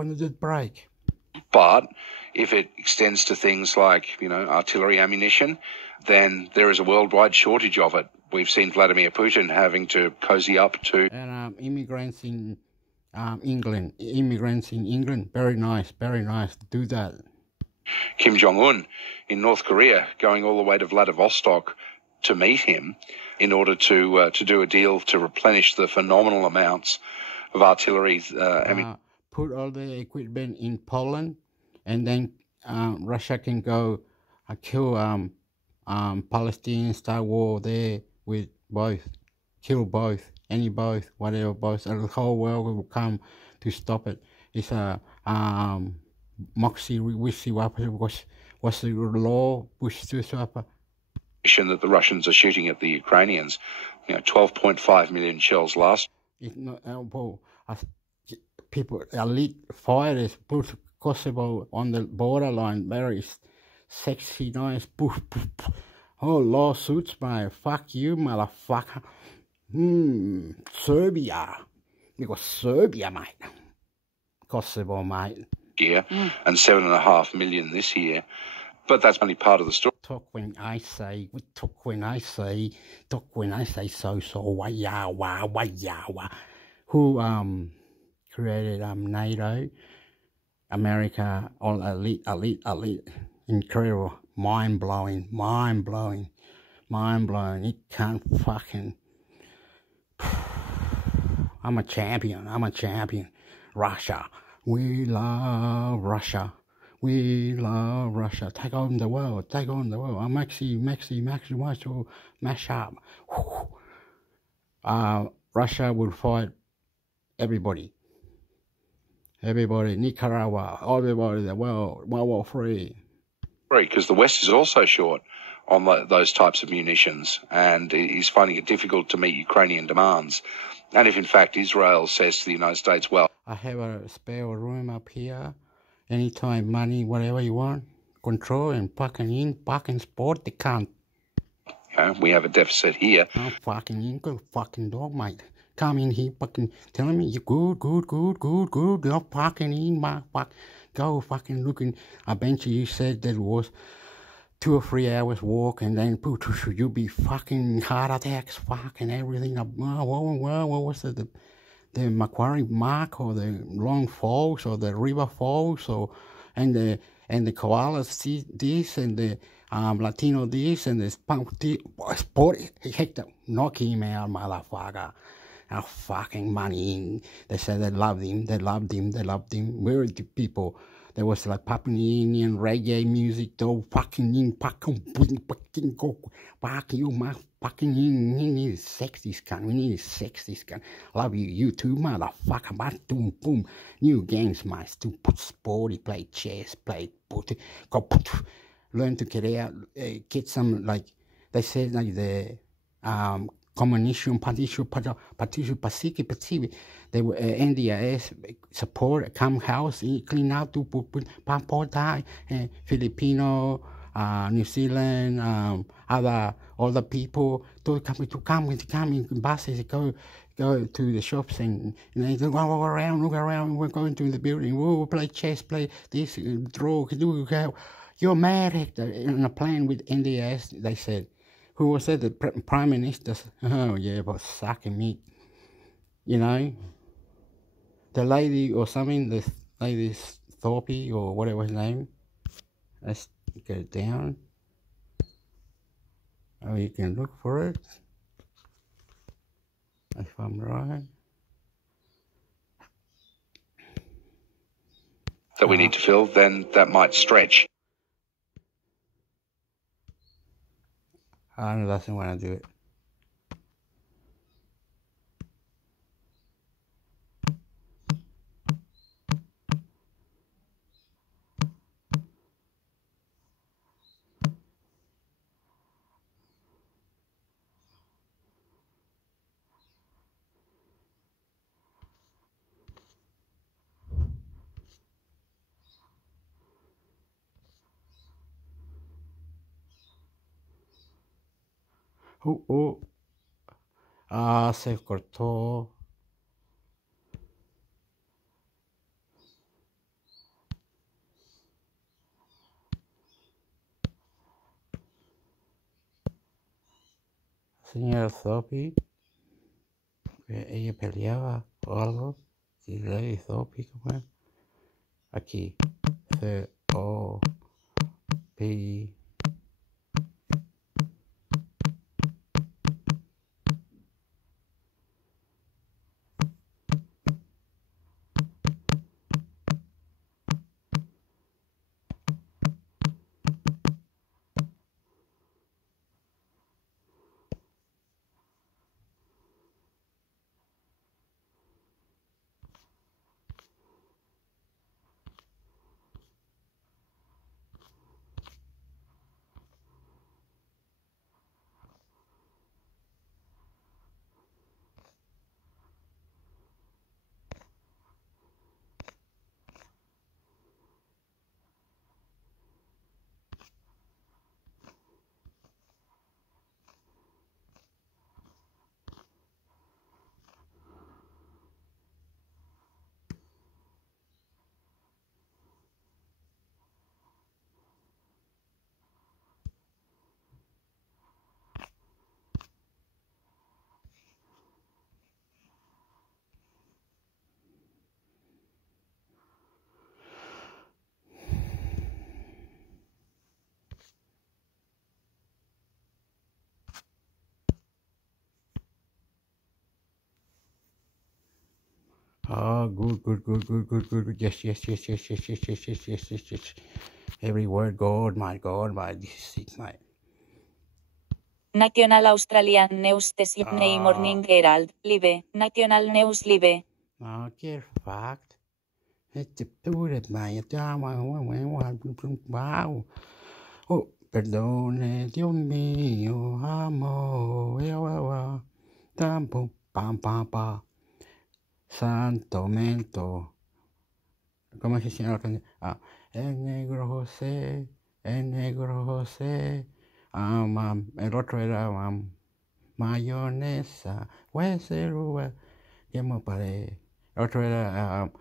But if it extends to things like, artillery ammunition, then there is a worldwide shortage of it. We've seen Vladimir Putin having to cozy up to... And immigrants in England, very nice to do that. Kim Jong-un in North Korea going all the way to Vladivostok to meet him in order to do a deal to replenish the phenomenal amounts of artillery. Put all the equipment in Poland, and then Russia can go kill Palestinian style war there with both, kill both, whatever both, and the whole world will come to stop it. It's a moxie, what's the law, that the Russians are shooting at the Ukrainians. 12.5 million shells last. It's not people, elite fighters, put Kosovo on the borderline, very sexy, nice, poof. Oh, lawsuits, mate. Fuck you, motherfucker. Serbia. Because Serbia, mate. Kosovo, mate. Year, and 7.5 million this year. But that's only part of the story. Talk when I say, so, wah. Who, created NATO, America, all elite, incredible, mind-blowing. It can't fucking... I'm a champion. Russia. We love Russia. Take on the world. I'm Maxi, mash up. Russia will fight everybody, Nicaragua, everybody, the world, World War III. Because the West is also short on those types of munitions and is finding it difficult to meet Ukrainian demands. And if, in fact, Israel says to the United States, well... I have a spare room up here, anytime, money, whatever you want, control and fucking sport, they can't. We have a deficit here. I'm fucking in, good fucking dog, mate. Come in here, fucking telling me you're good. You're fucking in, my fuck. Go fucking looking. I bet you said that it was 2 or 3 hours walk, and then you be fucking heart attacks, fucking everything. What was it? The Macquarie Mark, or the Long Falls, or the River Falls, and the koalas this, and the Latino this, and the sport hector. Knock him out, motherfucker. Our fucking money in. They said they loved him. Where are the people? There was like Papua New Guinean reggae music, though. Fucking go. Fuck you, my fucking we need to sex this gun. Love you, you too, motherfucker. But boom. New games, my stupid sporty. Play chess, learn to get out, get some, like, they said, like, the, Communism, Pacific, they were NDIS support, come house, clean out, to put Filipino, New Zealand, all the people to come in buses, go to the shops and they go look around. We're going to the building. We'll play chess, play this, draw. You're mad, Hector. In a plane with NDS, they said. Who was that? The Prime Minister. Oh yeah, but sucking meat. You know, the lady or something. The lady Thorpe or whatever his name. Let's get it down. Oh, you can look for it. If I'm right. That we need to fill, then that might stretch. I doesn't want to do it. Se cortó. Señora Thorpe, ella peleaba o algo. Si Lady Thorpe, ¿cómo es? Aquí. C-O-P. Oh, good. Yes. Every word, God, my, this is my. National Australian News Sydney Morning Herald, Live, National News Live. Qué fact. Este pure, my, wow. Oh, perdone, Dios mío, amor, tampo, pam. Santo Mento. ¿Cómo es que se llama la canción? El negro José. El otro era mayonesa. Hueso, ya me paré. El otro era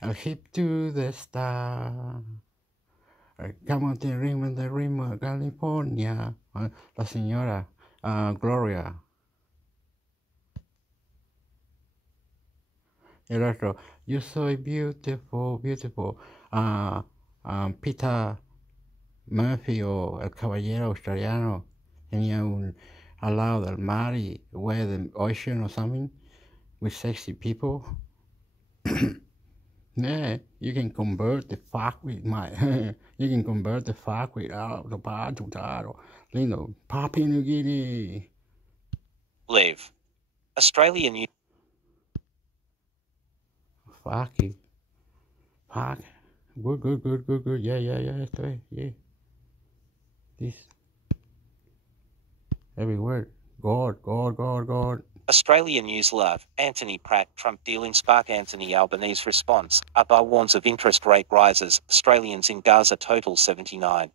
el hip to the star. Come on the rim of California. La señora Gloria. El otro, yo soy beautiful. Peter Murphy o el caballero australiano tenía al lado del mar y where the ocean or something with sexy people. Yeah, you can convert the fuck with the lindo, Papua New Guinea. Leave. Australian New. Fuck you. Fuck. Good. Yeah. Estoy. Yeah. This. Every word. God. Australian News Love. Anthony Pratt. Trump dealing spark. Anthony Albanese response. Upper warns of interest rate rises. Australians in Gaza total 79.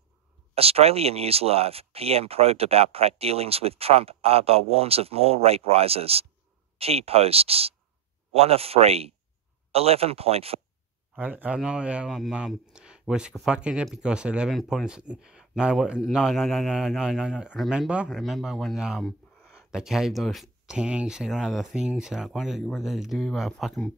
Australia News Live, PM probed about Pratt dealings with Trump, Arba warns of more rate rises. Key posts. 1 of 3. 11.4. I know was fucking it because 11 points. No. Remember when they gave those tanks and other things? What did they do? Fucking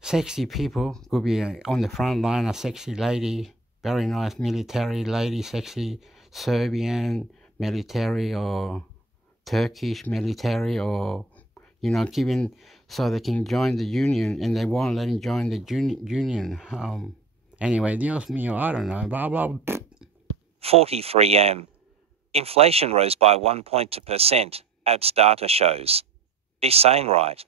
sexy people could be on the front line. A sexy lady, very nice military lady, sexy Serbian military or Turkish military, or giving so they can join the union, and they won't let him join the union. Anyway, Dios mío, I don't know, blah, blah. 43M. Inflation rose by 1.2%, ABS data shows. Be sane right.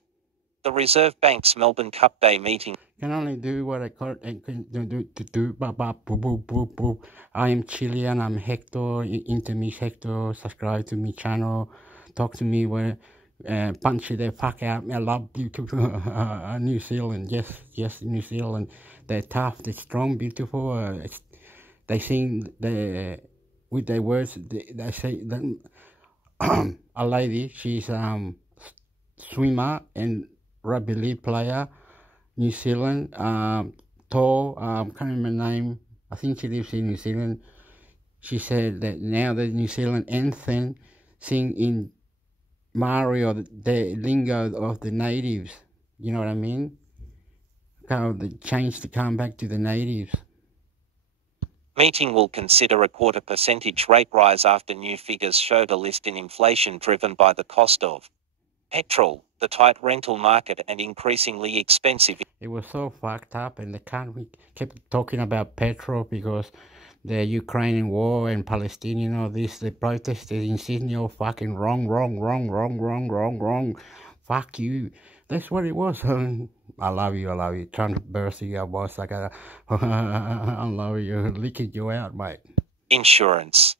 The Reserve Bank's Melbourne Cup Day meeting. Can only do what I can do. I am Chilean, I'm Hector, intermix Hector, subscribe to my channel, talk to me where punch the fuck out. I love beautiful New Zealand. Yes, New Zealand. They're tough, they're strong, beautiful. They sing with their words. They say that a lady. She's swimmer and rugby league player, New Zealand. Tall. Can't remember her name. I think she lives in New Zealand. She said that now the New Zealand anthem sing in Maori, or the lingo of the natives. You know what I mean? How the change to come back to the natives. Meeting will consider a 0.25% rate rise after new figures showed a lift in inflation driven by the cost of petrol, the tight rental market, and increasingly expensive. It was so fucked up, and we kept talking about petrol because the Ukrainian war and Palestinian, all this, the protesters in Sydney, all fucking wrong. Fuck you. That's what it was. I love you. Trying to burst you out, boss. I love you. Licking you out, mate. Insurance.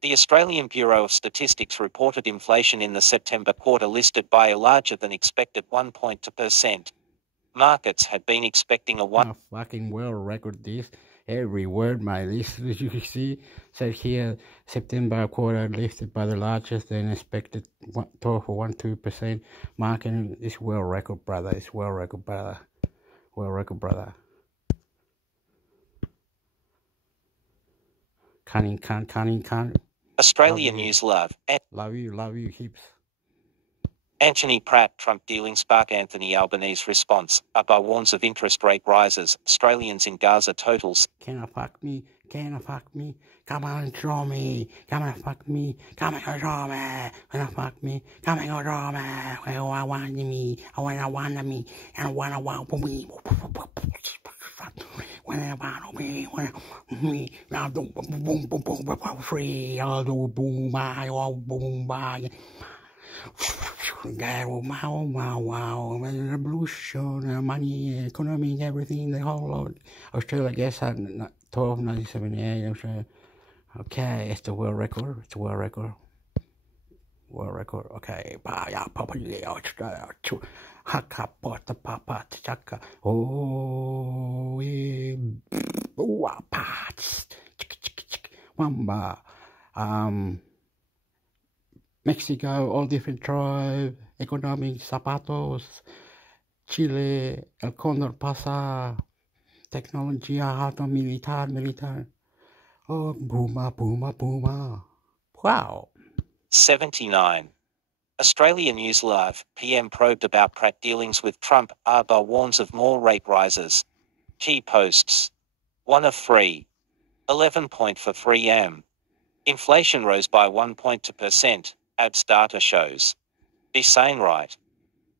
The Australian Bureau of Statistics reported inflation in the September quarter listed by a larger than expected 1.2%. Markets had been expecting a fucking world record this. Every word, mate. This, as you can see, said here, September quarter lifted by the largest than expected 12.12% market. It's world record, brother. It's world record, brother. World record, brother. Cunning. Australian News Love. Love you, heaps. Anthony Pratt, Trump dealing spark. Anthony Albanese response. Abba warns of interest rate rises. Australians in Gaza totals. Can I fuck me? Come on, draw me. Come on, fuck me. Come on, draw me. When I fuck me, come on, draw me. When I want me, I want me, and I want me. When I want me, I'll do boom, free. I'll do boom, bye. Wow, revolution, money, economy, everything, the whole lot. Australia, I guess, had 12.97, Australia. Okay, it's the world record. Okay, Australia. Oh, Wamba. Mexico, all different tribes, economic, zapatos, Chile, el Condor pasa, tecnología, auto militar. Oh, booma. Wow. 79. Australia News Live, PM probed about Pratt dealings with Trump. Arba warns of more rate rises. Key posts. 1 of 3. 11.43M. Inflation rose by 1.2%. ABS data shows. Be sane right.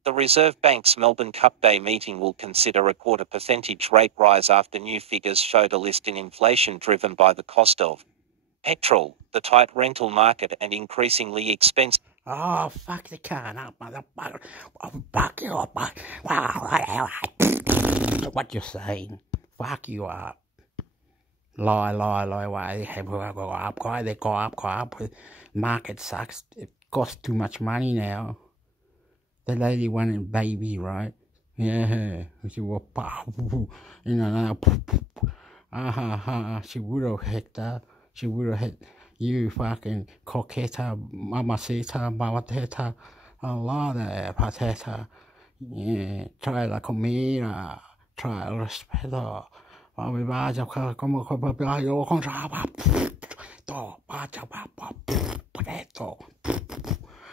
The Reserve Bank's Melbourne Cup Day meeting will consider a 0.25% rate rise after new figures showed a lift in inflation driven by the cost of petrol, the tight rental market, and increasingly expensive. Oh, fuck the can up, motherfucker. Fuck you up. What you saying? Fuck you up. Lie. Why they go up. Market sucks. It costs too much money now. The lady wanted a baby, right? Yeah. She was, she would have Hector. She would have hit you fucking coqueta, mamacita, mamateta, a lot of pateta. Yeah, trae la comida, trae el respeto. Vaya, como yo contraba. To, pacha, papa, preto.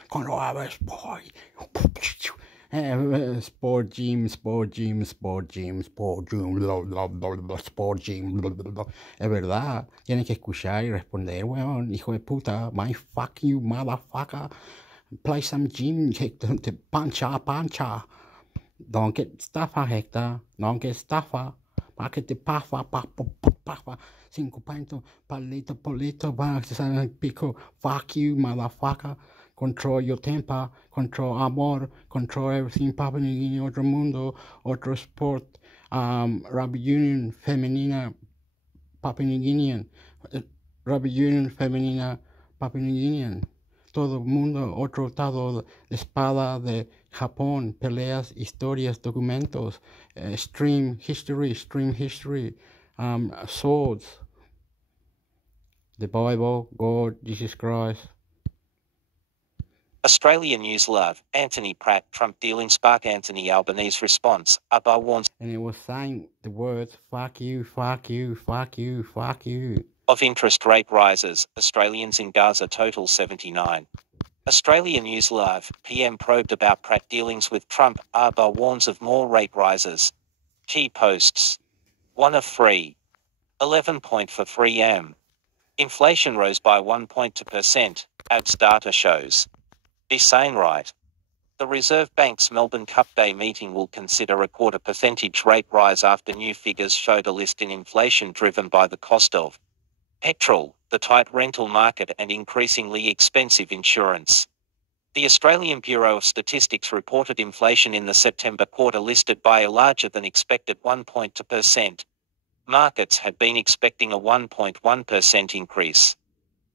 Con lo aves, boy. Sport gym, sport gym, sport gym, sport gym, sport gym. Es verdad, tienes que escuchar y responder, weón, hijo de puta, my fuck you, motherfucker. Play some gym, pancha. Don't get stuffer, Hector. Don't get stuffer. Paquete pafa, pafa. 5 puntos, palito, polito, pico. Fuck you, motherfucker. Control your temper, control amor, control everything. Papua New Guinea, otro mundo, otro sport. Rugby union femenina, Papua New Guinean. Rugby union femenina, Papua New Guinean. Todo el mundo, otro estado de espada de Japón, peleas, historias, documentos, stream history, swords, the Bible, God, Jesus Christ. Australia News Love, Anthony Pratt, Trump dealing spark Anthony Albanese response, Abba warns. And it was saying the words, fuck you, fuck you, fuck you, fuck you. Of interest rate rises, Australians in Gaza total 79. Australia News Live, PM probed about Pratt dealings with Trump, Abba warns of more rate rises. Key posts. 1 of 3. 11 point for 3am. Inflation rose by 1.2%, ABS data shows. Be sane right. The Reserve Bank's Melbourne Cup Day meeting will consider a 0.25% rate rise after new figures showed a lift in inflation driven by the cost of petrol, the tight rental market and increasingly expensive insurance. The Australian Bureau of Statistics reported inflation in the September quarter listed by a larger than expected 1.2%. Markets had been expecting a 1.1% increase.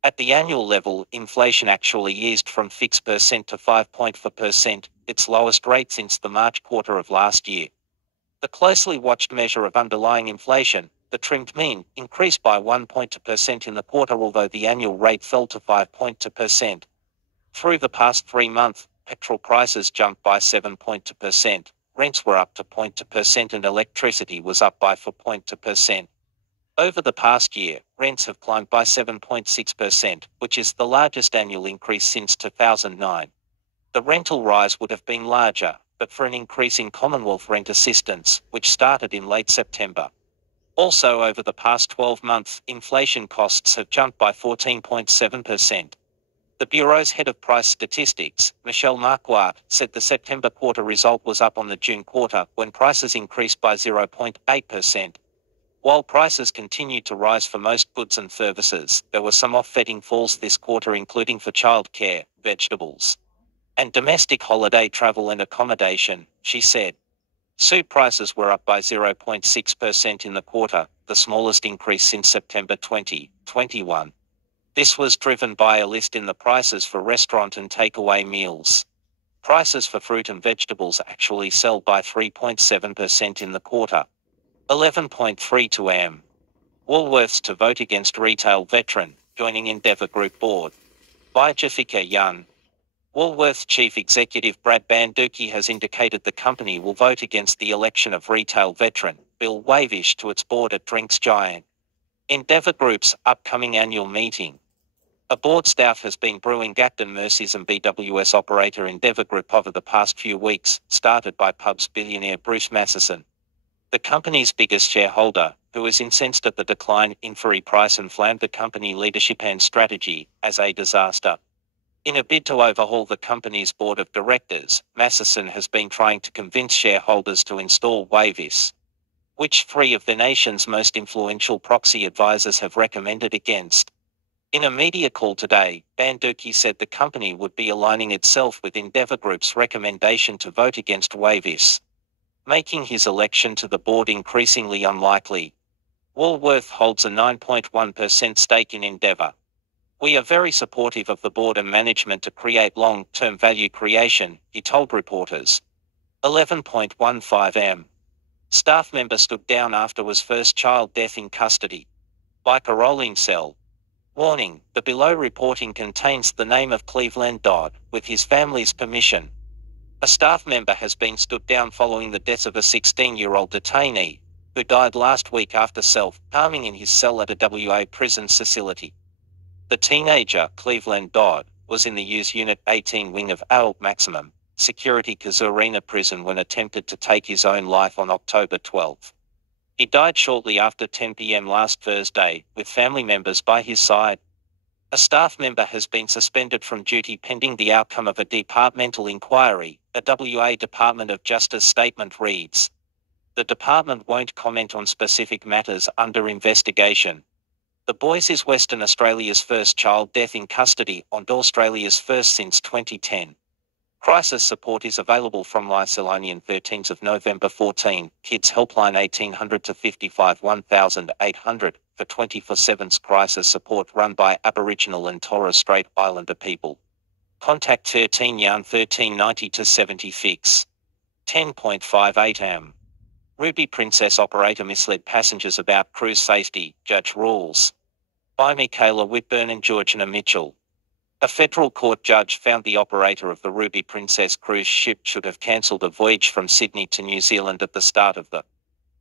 At the annual level, inflation actually eased from 6% to 5.4%, its lowest rate since the March quarter of last year. The closely watched measure of underlying inflation, the trimmed mean, increased by 1.2% in the quarter, although the annual rate fell to 5.2%. Through the past 3 months, petrol prices jumped by 7.2%, rents were up to 0.2% and electricity was up by 4.2%. Over the past year, rents have climbed by 7.6%, which is the largest annual increase since 2009. The rental rise would have been larger, but for an increase in Commonwealth rent assistance, which started in late September. Also over the past 12 months, inflation costs have jumped by 14.7%. The Bureau's head of price statistics, Michelle Marquardt, said the September quarter result was up on the June quarter, when prices increased by 0.8%. While prices continued to rise for most goods and services, there were some offsetting falls this quarter, including for childcare, vegetables, and domestic holiday travel and accommodation, she said. Soup prices were up by 0.6% in the quarter, the smallest increase since September 2021. This was driven by a lift in the prices for restaurant and takeaway meals. Prices for fruit and vegetables actually fell by 3.7% in the quarter. 11.32 am. Woolworths to vote against retail veteran, joining Endeavour Group board. By Jessica Young. Woolworths Chief Executive Brad Banducci has indicated the company will vote against the election of retail veteran Bill Wavish to its board at drinks giant Endeavour Group's upcoming annual meeting. A board staff has been brewing Acton Mercies and BWS operator Endeavour Group over the past few weeks, started by pubs billionaire Bruce Matheson. The company's biggest shareholder, who is incensed at the decline in ferry price and flamed the company leadership and strategy as a disaster. In a bid to overhaul the company's board of directors, Matheson has been trying to convince shareholders to install Wavis, which 3 of the nation's most influential proxy advisors have recommended against. In a media call today, Banducci said the company would be aligning itself with Endeavour Group's recommendation to vote against Wavis, making his election to the board increasingly unlikely. Woolworth holds a 9.1% stake in Endeavour. We are very supportive of the board and management to create long-term value creation, he told reporters. 11.15 am. Staff member stood down after was first child death in custody. Like a rolling cell. Warning, the below reporting contains the name of Cleveland Dodd, with his family's permission. A staff member has been stood down following the death of a 16-year-old detainee, who died last week after self-harming in his cell at a WA prison facility. The teenager, Cleveland Dodd, was in the Use Unit 18 wing of adult maximum security Casuarina prison when attempted to take his own life on October 12. He died shortly after 10 p.m. last Thursday, with family members by his side. A staff member has been suspended from duty pending the outcome of a departmental inquiry, a WA Department of Justice statement reads. The department won't comment on specific matters under investigation. The boys is Western Australia's first child death in custody and Australia's first since 2010. Crisis support is available from Lycilonian 13th of November 14, Kids Helpline 1800 to 55 1800, for 24/7 crisis support run by Aboriginal and Torres Strait Islander people. Contact 13 Yarn 1390 to 70 fix. 10.58 am. Ruby Princess operator misled passengers about cruise safety, judge rules. By Michaela Whitburn and Georgina Mitchell. A federal court judge found the operator of the Ruby Princess cruise ship should have cancelled a voyage from Sydney to New Zealand at the start of the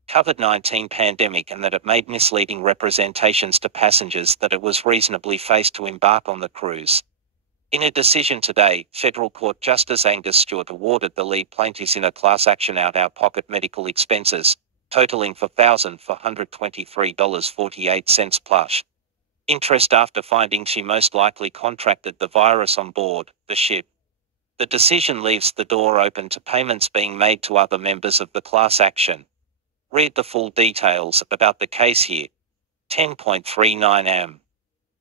COVID-19 pandemic and that it made misleading representations to passengers that it was reasonably faced to embark on the cruise. In a decision today, Federal Court Justice Angus Stewart awarded the lead plaintiffs in a class action out-of-pocket medical expenses, totalling $4,423.48 plus interest after finding she most likely contracted the virus on board the ship. The decision leaves the door open to payments being made to other members of the class action. Read the full details about the case here. 10.39 am.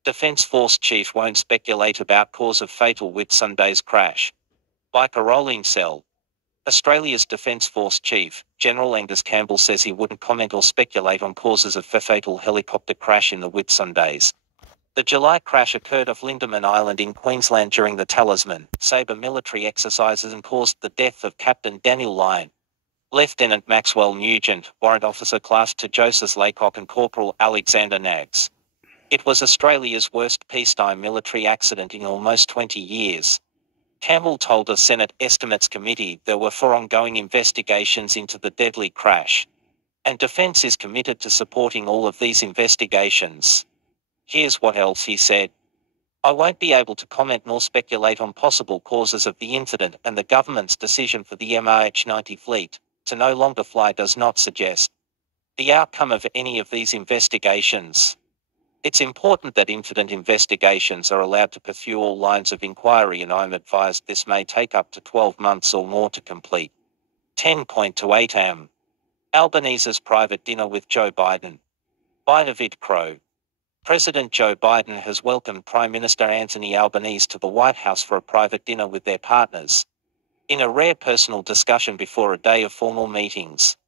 Defence Force Chief won't speculate about cause of fatal Whitsunday's crash. Like a rolling cell. Australia's Defence Force Chief, General Angus Campbell says he wouldn't comment or speculate on causes of the fatal helicopter crash in the Whitsundays. The July crash occurred off Lindeman Island in Queensland during the Talisman Sabre military exercises and caused the death of Captain Daniel Lyon, Lieutenant Maxwell Nugent, Warrant Officer Class to Joseph Laycock and Corporal Alexander Nags. It was Australia's worst peacetime military accident in almost 20 years. Campbell told a Senate Estimates Committee there were 4 ongoing investigations into the deadly crash, and Defence is committed to supporting all of these investigations. Here's what else he said. I won't be able to comment nor speculate on possible causes of the incident, and the government's decision for the MH90 fleet to no longer fly does not suggest the outcome of any of these investigations. It's important that incident investigations are allowed to pursue all lines of inquiry, and I'm advised this may take up to 12 months or more to complete. 10.28 am. Albanese's private dinner with Joe Biden. By David Crow. President Joe Biden has welcomed Prime Minister Anthony Albanese to the White House for a private dinner with their partners, in a rare personal discussion before a day of formal meetings.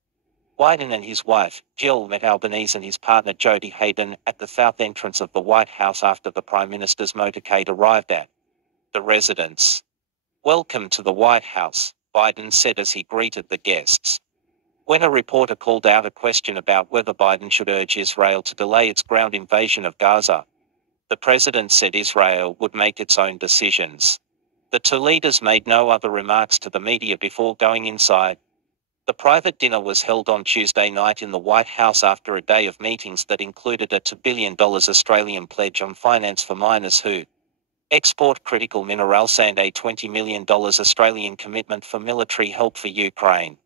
Biden and his wife, Jill, met Albanese and his partner Jody Hayden at the south entrance of the White House after the Prime Minister's motorcade arrived at the residence. Welcome to the White House, Biden said as he greeted the guests. When a reporter called out a question about whether Biden should urge Israel to delay its ground invasion of Gaza, the president said Israel would make its own decisions. The two leaders made no other remarks to the media before going inside. The private dinner was held on Tuesday night in the White House after a day of meetings that included a $2 billion Australian pledge on finance for miners who export critical minerals and a $20 million Australian commitment for military help for Ukraine.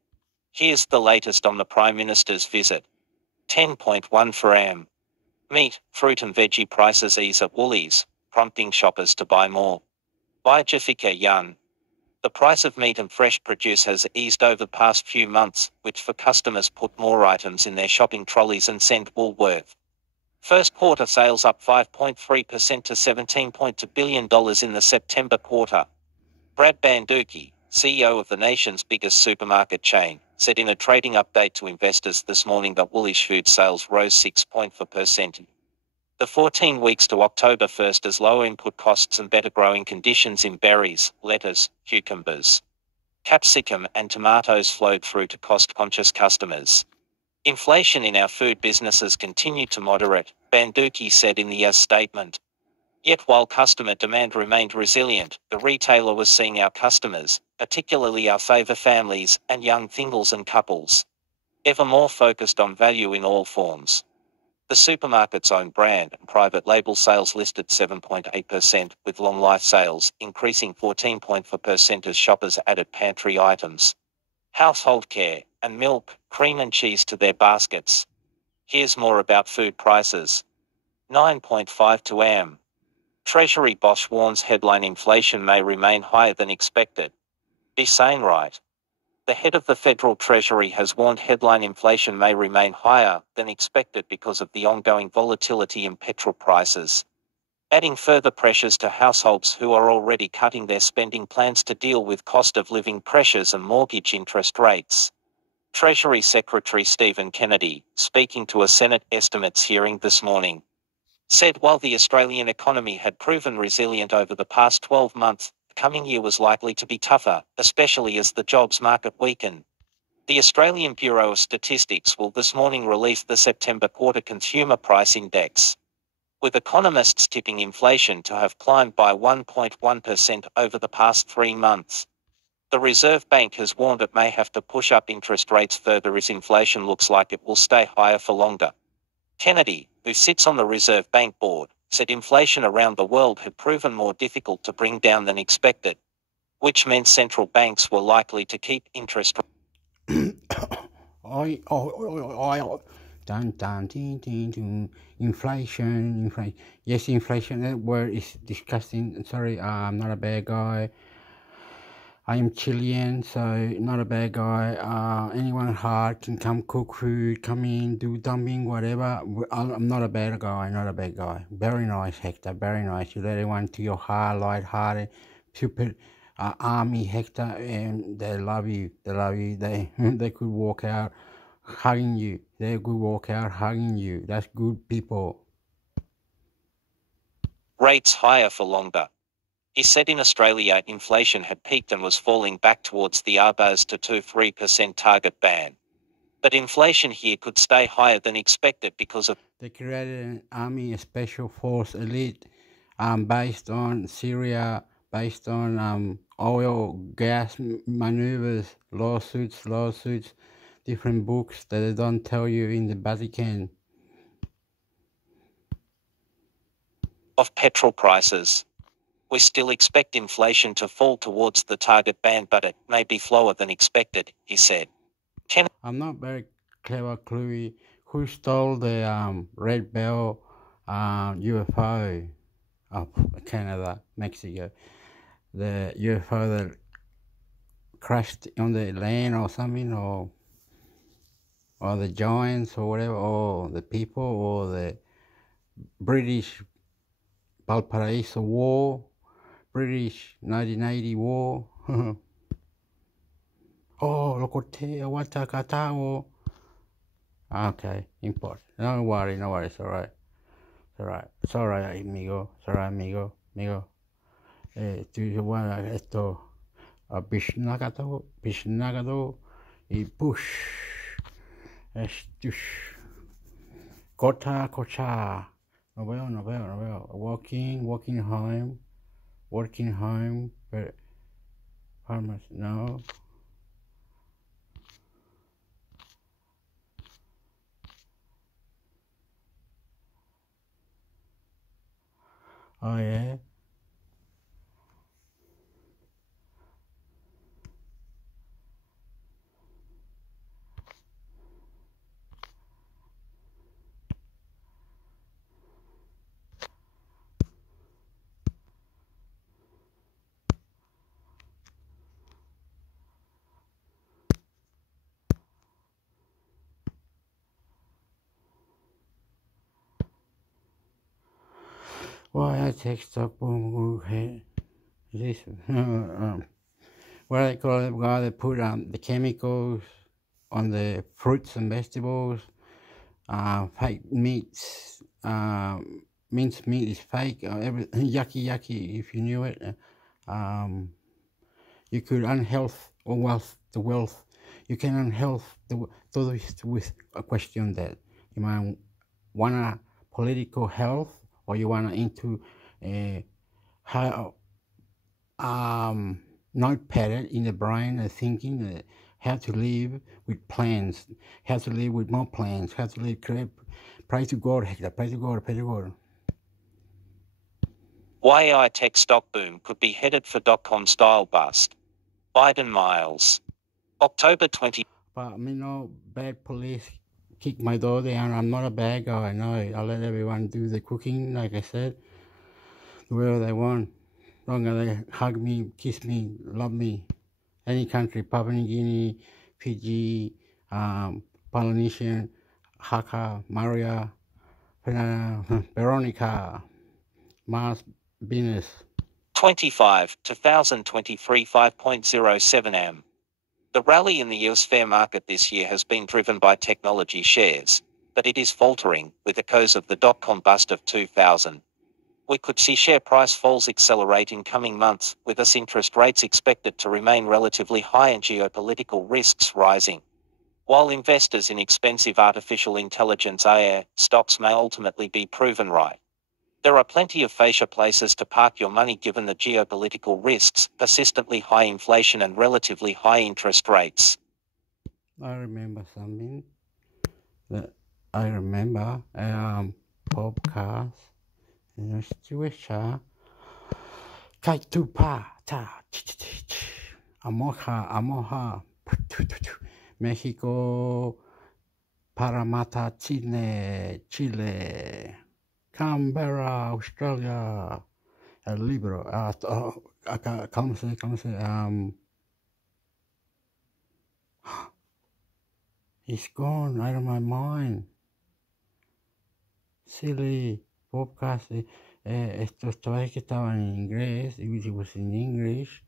Here's the latest on the Prime Minister's visit. 10.14 am. Meat, fruit and veggie prices ease at Woolies, prompting shoppers to buy more. By Jafika Yun. The price of meat and fresh produce has eased over the past few months, which for customers put more items in their shopping trolleys and send Woolworth. First quarter sales up 5.3% to $17.2 billion in the September quarter. Brad Banducci, CEO of the nation's biggest supermarket chain, said in a trading update to investors this morning that Woolies food sales rose 6.4%. The 14 weeks to October 1st as lower input costs and better growing conditions in berries, lettuce, cucumbers, capsicum and tomatoes flowed through to cost-conscious customers. Inflation in our food businesses continued to moderate, Banducci said in the statement. Yet while customer demand remained resilient, the retailer was seeing our customers, particularly our favour families and young singles and couples, ever more focused on value in all forms. The supermarket's own brand and private label sales listed 7.8%, with long life sales increasing 14.4% as shoppers added pantry items, household care, and milk, cream and cheese to their baskets. Here's more about food prices. 9.52 am. Treasury boss warns headline inflation may remain higher than expected. Be sane, right? The head of the Federal Treasury has warned headline inflation may remain higher than expected because of the ongoing volatility in petrol prices, adding further pressures to households who are already cutting their spending plans to deal with cost of living pressures and mortgage interest rates. Treasury Secretary Stephen Kennedy, speaking to a Senate estimates hearing this morning, said while the Australian economy had proven resilient over the past 12 months, the coming year was likely to be tougher, especially as the jobs market weakened. The Australian Bureau of Statistics will this morning release the September quarter Consumer Price Index, with economists tipping inflation to have climbed by 1.1% over the past 3 months. The Reserve Bank has warned it may have to push up interest rates further as inflation looks like it will stay higher for longer. Kennedy, who sits on the Reserve Bank board, said inflation around the world had proven more difficult to bring down than expected, which meant central banks were likely to keep interest rates. Inflation. Yes, inflation. That word is disgusting. Sorry, I'm not a bad guy. I am Chilean, so not a bad guy. Anyone hard can come cook food, come in, do dumping, whatever. I'm not a bad guy, Very nice, Hector, very nice. You let everyone to your heart, light-hearted, stupid army, Hector, and they love you. They could walk out hugging you. That's good people. Rates higher for longer. He said in Australia inflation had peaked and was falling back towards the RBA's 2-3% target band. But inflation here could stay higher than expected because of... They created an army, a special force elite, based on Syria, based on oil, gas maneuvers, lawsuits, different books that they don't tell you in the Vatican. Of petrol prices. We still expect inflation to fall towards the target band, but it may be slower than expected, he said. I'm not very clever, cluey. Who stole the Red Bell UFO of Canada, Mexico? The UFO that crashed on the land or something, or the giants or whatever, or the people, or the British Valparaiso War, British 1980 War. Oh, lo corté, aguanta, catao. Okay, import. Don't worry, it's alright. It's alright, amigo. Tu bueno, esto, pishnagado, y push. Estush. Cocha. No veo. Working home, but farmers, no. Oh, yeah. Why I take stock this what I call it, why they put the chemicals on the fruits and vegetables, fake meats, minced meat is fake, everything yucky if you knew it. You could unhealth or the wealth. You can unhealth with a question that you might want a political health, or you want into how notepad in the brain, thinking how to live with plans, how to live with more plans, how to live. Pray to God, Hector. Pray to God. Pray to God. Why AI tech stock boom could be headed for .com style bust. Biden Miles. October 20. But bad police kick my door down. I'm not a bad guy. No, I let everyone do the cooking, like I said, wherever they want. Long as they hug me, kiss me, love me. Any country, Papua New Guinea, Fiji, Polynesian, Haka, Maria, Veronica, Mars, Venus. 25, 2023 5.07 am. The rally in the US fair market this year has been driven by technology shares, but it is faltering with echoes of the .com bust of 2000. We could see share price falls accelerate in coming months, with US interest rates expected to remain relatively high and geopolitical risks rising. While investors in expensive artificial intelligence AI stocks may ultimately be proven right, there are plenty of fascia places to park your money given the geopolitical risks, persistently high inflation and relatively high interest rates. I remember something that I remember podcast. Kai tupa ta amoha Mexico, Parramatta, Chile, Canberra, Australia, el libro, ¿cómo se? It's gone out of my mind. Silly podcast. Estos todavía que estaban en inglés, it was in English.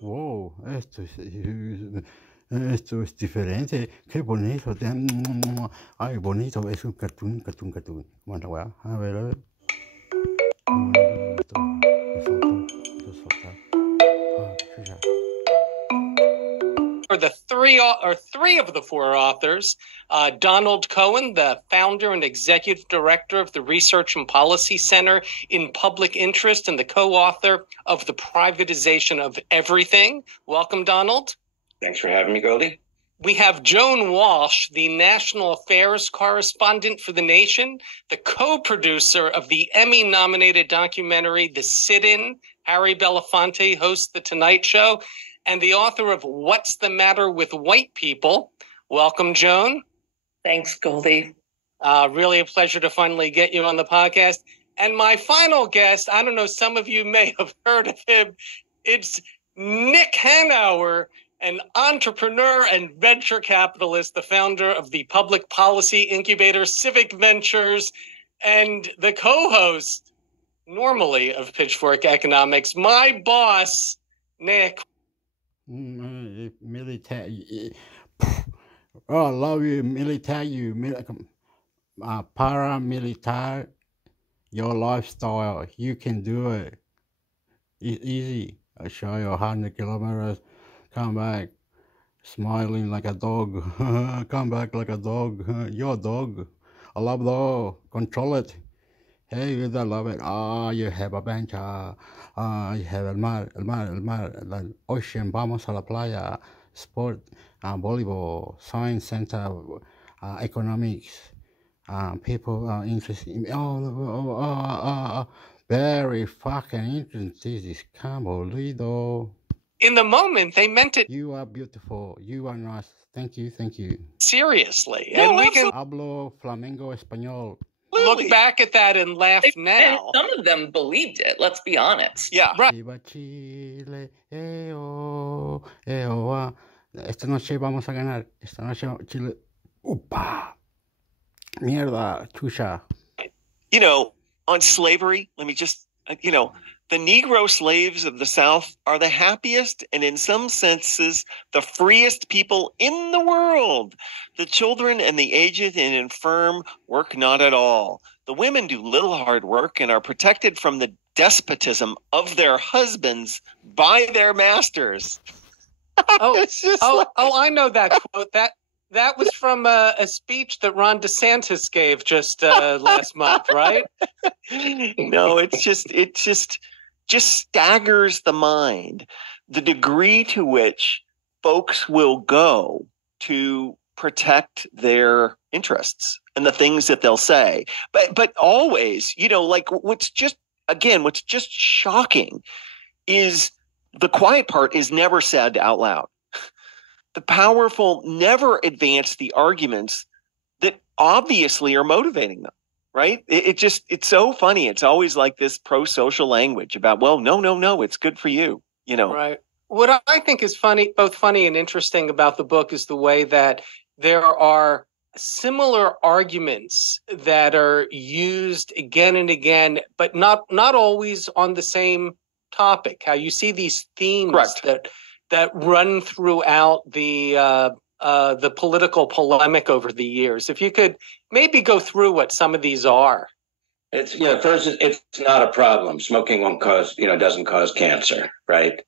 Wow, esto es diferente. Qué bonito. Ay, bonito. Es un cartoon. Bueno, bueno, a ver. The three of the four authors, Donald Cohen, the founder and executive director of the Research and Policy Center in Public Interest and the co-author of The Privatization of Everything. Welcome, Donald. Thanks for having me, Goldie. We have Joan Walsh, the national affairs correspondent for The Nation, the co-producer of the Emmy-nominated documentary The Sit-In. Harry Belafonte hosts The Tonight Show, and the author of What's the Matter with White People. Welcome, Joan. Thanks, Goldie. Really a pleasure to finally get you on the podcast. And my final guest, I don't know, some of you may have heard of him. It's Nick Hanauer, an entrepreneur and venture capitalist, the founder of the public policy incubator Civic Ventures, and the co-host, normally, of Pitchfork Economics. My boss, Nick. Military. Oh, I love you, military. Paramilitary. Your lifestyle. You can do it. It's easy. I show you 100 kilometers. Come back. smiling like a dog. Come back like a dog. You're a dog. I love dog. Control it. Hey, you don't love it. You have a bench. You have el mar, the ocean. Vamos a la playa. Sport, volleyball, science center, economics. People are interested in very fucking interesting. This is Cambolito. In the moment, they meant it. You are beautiful. You are nice. Thank you. Seriously. No, and we can hablo flamengo español. look back at that and laugh now. And some of them believed it, let's be honest. Yeah, right. Viva Chile, esta noche vamos a ganar. Esta noche Chile. Upa. Mierda, chucha. You know, on slavery, let me just, the Negro slaves of the South are the happiest and in some senses the freest people in the world. The children and the aged and infirm work not at all. The women do little hard work and are protected from the despotism of their husbands by their masters. I know that quote. That was from a speech that Ron DeSantis gave just last month, right? No, it just staggers the mind, the degree to which folks will go to protect their interests and the things that they'll say. But always, like what's just shocking is the quiet part is never said out loud. The powerful never advance the arguments that obviously are motivating them, right? It's so funny. It's always like this pro-social language about, well, no, it's good for you, Right. What I think is both funny and interesting about the book is the way that there are similar arguments that are used again and again, but not always on the same topic. How you see these themes that run throughout the political polemic over the years. If you could maybe go through what some of these are. First, it's not a problem. Smoking doesn't cause cancer, right?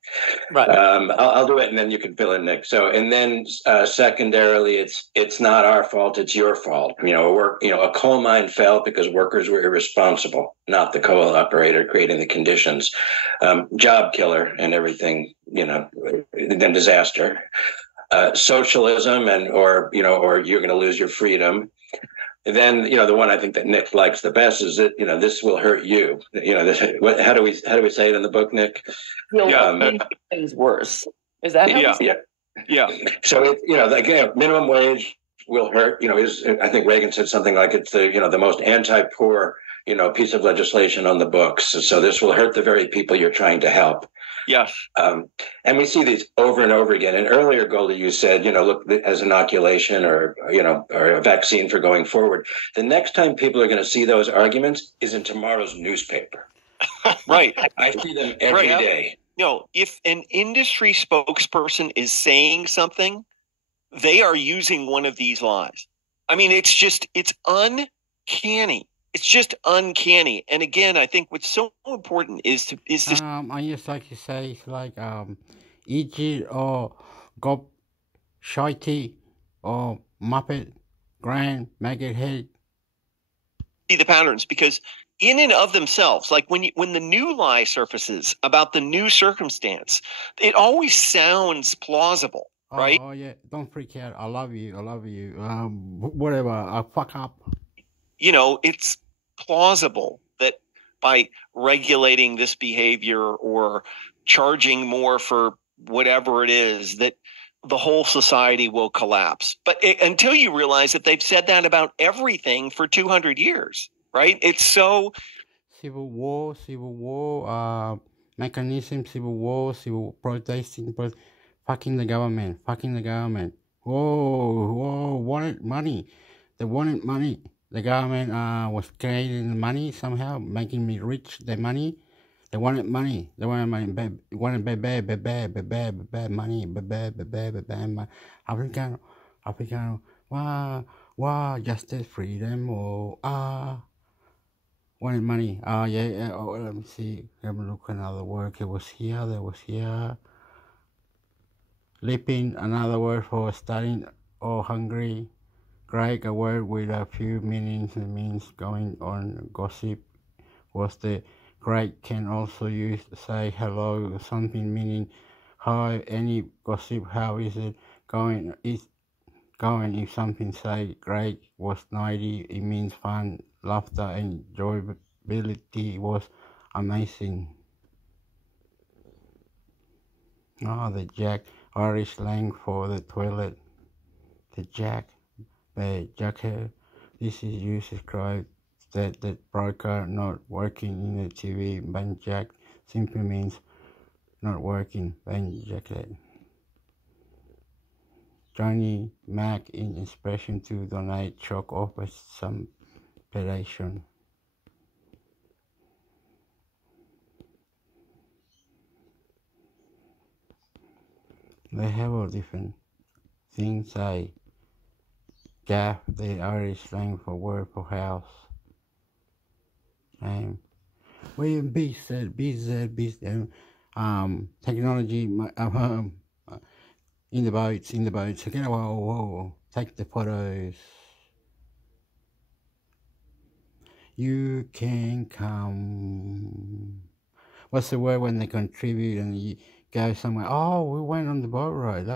Right. I'll do it, and then you can fill in, Nick. So, and then secondarily, it's not our fault; it's your fault. A coal mine fell because workers were irresponsible, not the coal operator creating the conditions. Job killer and everything. Then disaster. Socialism or you're going to lose your freedom. And then, the one I think that Nick likes the best is that, this will hurt you. How do we say it in the book, Nick? You'll make things worse. Is that how Yeah. So, minimum wage will hurt, I think Reagan said something like it's the most anti-poor, piece of legislation on the books. So this will hurt the very people you're trying to help. Yes. And we see these over and over again. And earlier, Goldie, you said, look, as inoculation or a vaccine for going forward. The next time people are going to see those arguments is in tomorrow's newspaper. Right. I see them every day. If an industry spokesperson is saying something, they are using one of these lies. I mean, it's uncanny. It's just uncanny. And again, I think what's so important is this. I just like to say, it's like Egypt or Gob, Shitey or Muppet, Grand, Maggot Head. See the patterns, because in and of themselves, like when the new lie surfaces about the new circumstance, it always sounds plausible, right? Oh yeah, don't freak out. I love you. Whatever. I'll fuck up. It's plausible that by regulating this behavior or charging more for whatever it is, that the whole society will collapse. But until you realize that they've said that about everything for 200 years, right? It's so... Civil war, mechanism, civil war, civil protesting, fucking the government. Whoa, wanted money. They wanted money. The government was creating money somehow, making me rich. The money, they wanted money. They wanted money. Wanted money. Africano. Wow, justice, freedom. Wanted money. Yeah. Oh, let me see. Let me look another word. It was here. There was here. Lipping, another word for studying or hungry. Greg, a word with a few meanings, and means going on gossip. Was the Greg can also use to say hello, something meaning hi, any gossip, how is it going? Is going if something say Greg was 90, it means fun, laughter, and enjoyability was amazing. The jack, Irish slang for the toilet. The jack, the jacker. This is used to describe that the broker not working in the TV. Bank jack simply means not working. Bank jacket. Johnny Mac in expression to donate chalk offers some predation. They have all different things. Say gaff, the Irish slang for word for house. William B said, technology, in the boats, again, whoa, take the photos. You can come. What's the word when they contribute and you go somewhere? Oh, we went on the boat ride.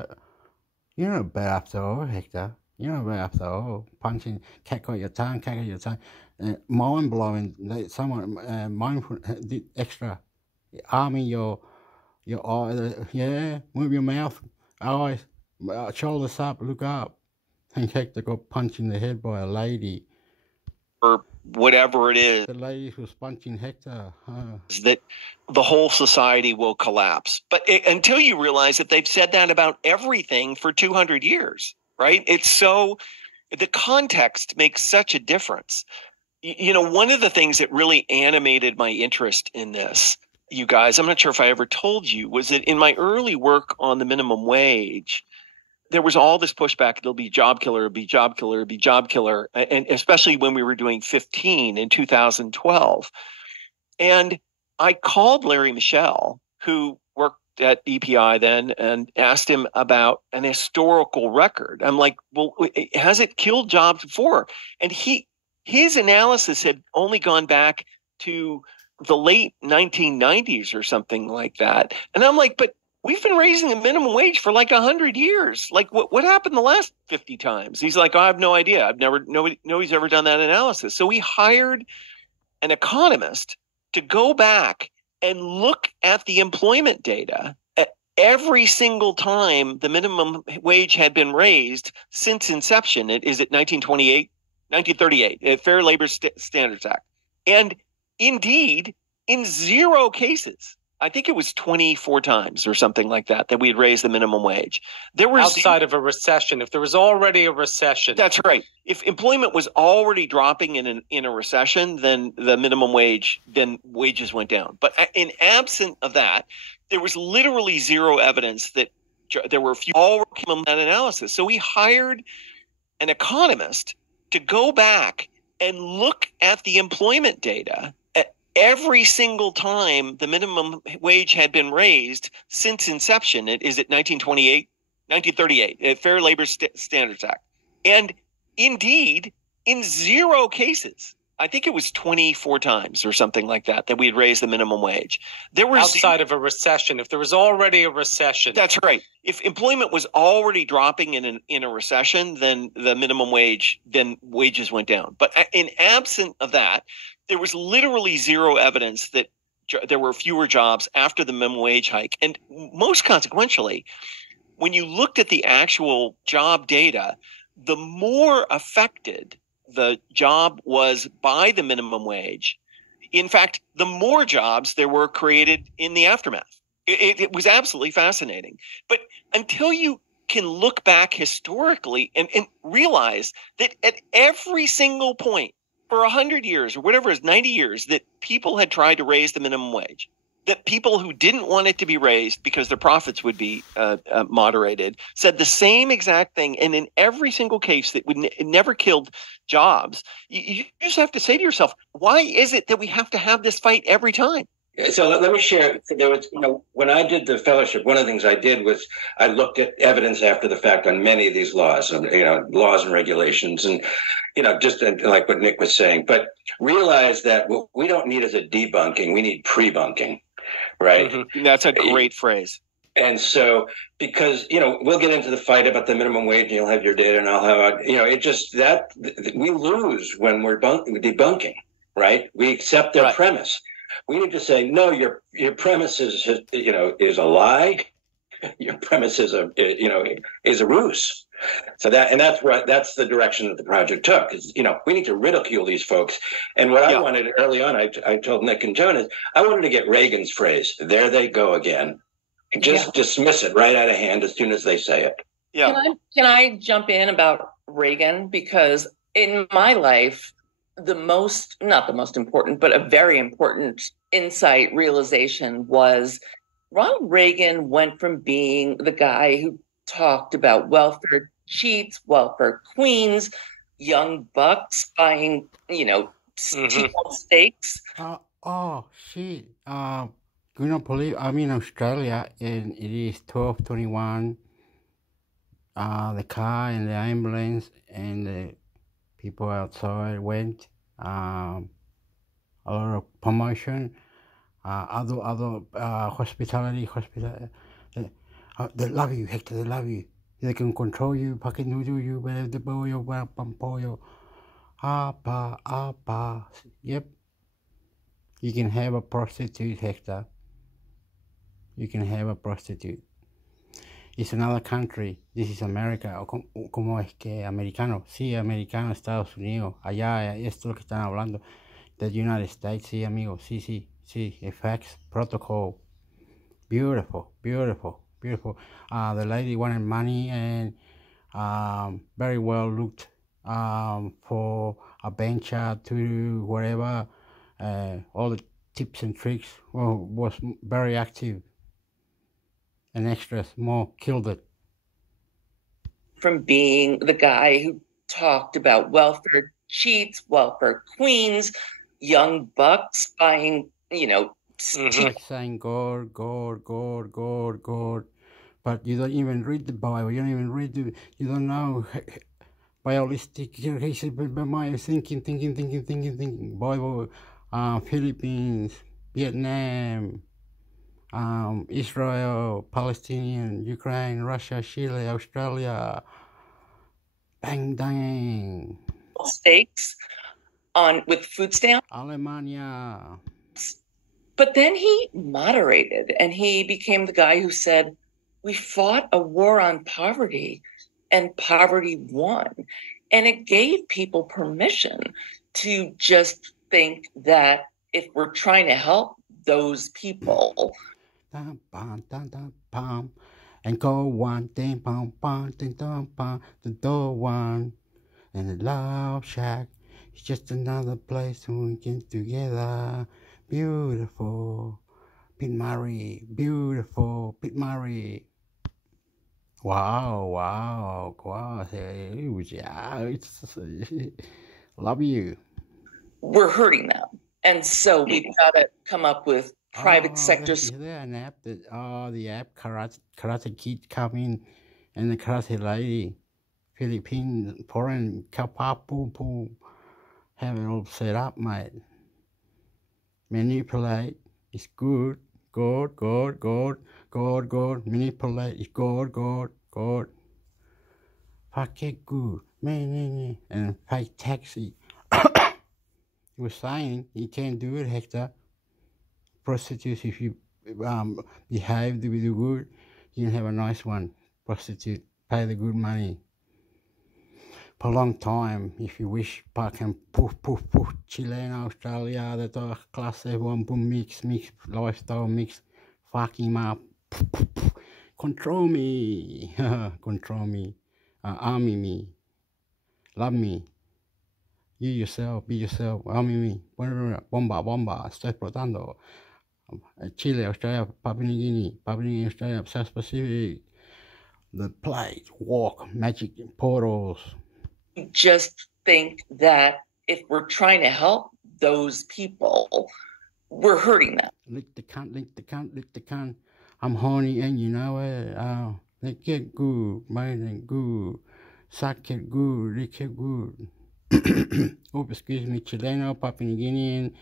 You're not bad after all, Hector. You're not bad after all. Punching, cat got your tongue. Mind blowing. Someone mindful did extra. Arming your eye. Yeah, move your mouth, eyes, shoulders up, look up. And Hector got punched in the head by a lady. Or whatever it is. The lady who was punching Hector. That the whole society will collapse. But until you realize that they've said that about everything for 200 years, right? It's so, the context makes such a difference. One of the things that really animated my interest in this, you guys, I'm not sure if I ever told you, was that in my early work on the minimum wage, there was all this pushback. It'll be job killer, it'll be job killer, it'll be job killer. And especially when we were doing 15 in 2012. And I called Larry Michel, who worked at EPI then, and asked him about an historical record. I'm like, well, has it killed jobs before? And his analysis had only gone back to the late 1990s or something like that. And I'm like, but we've been raising the minimum wage for like 100 years. Like what happened the last 50 times? He's like, I have no idea. Nobody's ever done that analysis. So we hired an economist to go back and look at the employment data at every single time the minimum wage had been raised since inception. Is it 1938, Fair Labor Standards Act. And indeed, in 0 cases, I think it was 24 times or something like that we had raised the minimum wage. There was outside of a recession. If there was already a recession. That's right. If employment was already dropping in a recession, then the minimum wage, then wages went down. But in absent of that, there was literally 0 evidence that there were a few all came that analysis. So we hired an economist to go back and look at the employment data every single time the minimum wage had been raised since inception. Is it 1938, Fair Labor Standards Act. And indeed, in 0 cases, I think it was 24 times or something like that we had raised the minimum wage. There was outside of a recession. If there was already a recession. That's right. If employment was already dropping in a recession, then the minimum wage, then wages went down. But in absent of that, there was literally 0 evidence that there were fewer jobs after the minimum wage hike. And most consequentially, when you looked at the actual job data, the more affected the job was by the minimum wage, in fact, the more jobs there were created in the aftermath. It was absolutely fascinating. But until you can look back historically and realize that at every single point, for 100 years or whatever it is, 90 years, that people had tried to raise the minimum wage, that people who didn't want it to be raised because their profits would be moderated said the same exact thing. And in every single case that it never killed jobs, you just have to say to yourself, why is it that we have to have this fight every time? So let me share. There was, when I did the fellowship, one of the things I did was I looked at evidence after the fact on many of these laws, and laws and regulations, and just like what Nick was saying. But realize that what we don't need is a debunking; we need pre-bunking, right? Mm-hmm. That's a great phrase. And so, because we'll get into the fight about the minimum wage, and you'll have your data, and I'll have it. Just that we lose when we're debunking, right? We accept their premise. We need to say, no, your premise is a lie. Your premise is a ruse. So that's the direction that the project took. Is we need to ridicule these folks. And what I wanted early on, I told Nick and Jonas, I wanted to get Reagan's phrase, "There they go again." Just dismiss it right out of hand as soon as they say it. Yeah. Can I jump in about Reagan? Because in my life, not the most important, but a very important insight realization was Ronald Reagan went from being the guy who talked about welfare cheats, welfare queens, young bucks buying, T-bone steaks. Oh, shit. You don't believe, I'm in Australia and it is 12:21. The car and the ambulance and the people outside went. A lot of promotion. Other hospitality. They love you, Hector. They love you. They can control you, fucking do you, whatever the boyo, pampoyo. Apa. Yep. You can have a prostitute, Hector. You can have a prostitute. It's another country. This is America. ¿Cómo es que americano? Sí, americano, Estados Unidos. Allá, esto es lo que están hablando. The United States, sí, amigo. Sí. Effects, protocol. Beautiful. The lady wanted money and very well looked for a venture to whatever. All the tips and tricks was very active. And extras more killed it. From being the guy who talked about welfare cheats, welfare queens, young bucks buying, saying God. But you don't even read the Bible. You don't even read you don't know bialistic. He said, but my thinking. Bible, Philippines, Vietnam, Israel, Palestinian, Ukraine, Russia, Chile, Australia. Bang. Steaks with food stamps. Alemania. But then he moderated and he became the guy who said, we fought a war on poverty and poverty won. And it gave people permission to just think that if we're trying to help those people. And go one thing, the door one, and the love shack. It's just another place we get together. Beautiful, Pete Murray. Beautiful, Pete Murray. Wow. It's love you. We're hurting them, and so we've got to come up with private sectors. Is there an app that the app Karate Kid come in and the Karate Lady, Philippine foreign kapapu have it all set up, mate. Manipulate is good. God. Manipulate is God. Fuck it, good. Man. And pay taxi. He was saying you can't do it, Hector. Prostitutes, if you behave to be good, you can have a nice one. Prostitute, pay the good money. For a long time, if you wish, park and poof, Chilean, Australia, the class everyone, boom, mix, lifestyle mix, fuck him up, control me, army me, love me, you yourself, be yourself, army me, bomba, estoy explotando. Chile, Australia, Papua New Guinea, Australia, South Pacific, the plate, walk, magic portals. Just think that if we're trying to help those people, we're hurting them. Lick the cunt, lick the cunt, lick the cunt. I'm horny and you know it. Lick it good, mine it good. Suck it good, lick it good. Oh, excuse me, Chileno, Papua New Guinean,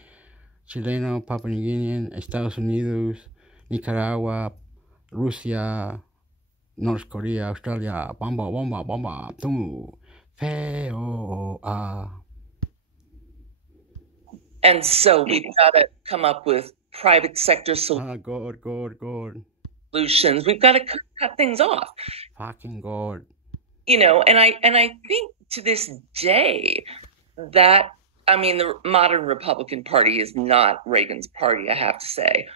Estados Unidos, Nicaragua, Rusia, North Korea, Australia, bomba, tumu, feo, And so we've got to come up with private sector God. solutions. We've got to cut things off. Fucking God. You know, and I think to this day that, I mean, the modern Republican Party is not Reagan's party, I have to say.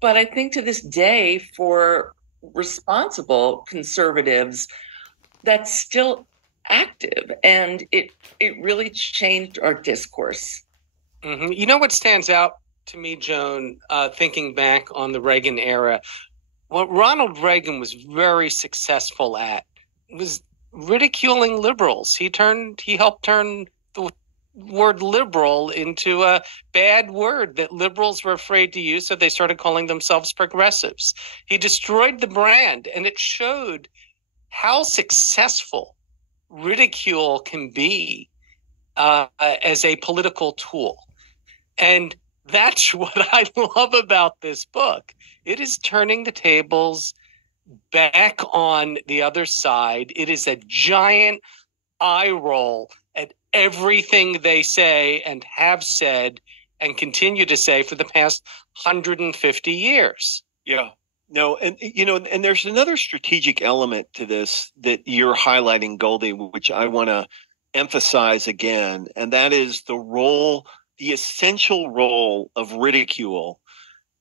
But I think to this day, for responsible conservatives, that's still active. And it really changed our discourse. Mm-hmm. You know what stands out to me, Joan, thinking back on the Reagan era, what Ronald Reagan was very successful at was ridiculing liberals. He helped turn the word liberal into a bad word that liberals were afraid to use, so they started calling themselves progressives. He destroyed the brand, and it showed how successful ridicule can be as a political tool. And that's what I love about this book. It is turning the tables back on the other side. It is a giant eye roll at everything they say and have said and continue to say for the past 150 years. Yeah. No, and and there's another strategic element to this that you're highlighting, Goldie, which I want to emphasize again, and that is the essential role of ridicule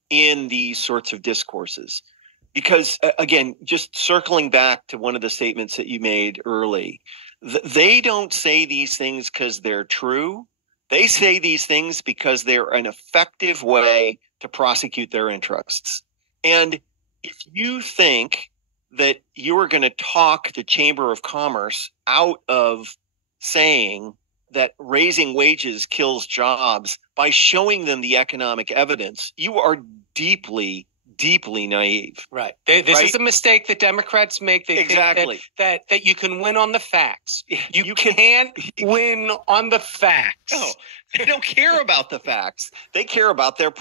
in these sorts of discourses. Because, again, just circling back to one of the statements that you made early, they don't say these things because they're true. They say these things because they're an effective way to prosecute their interests. And if you think that you're going to talk the Chamber of Commerce out of saying that raising wages kills jobs by showing them the economic evidence, you are deeply, deeply naive. Right. This is a mistake that Democrats make. They think that you can win on the facts. You can't win on the facts. No, they don't care about the facts. They care about their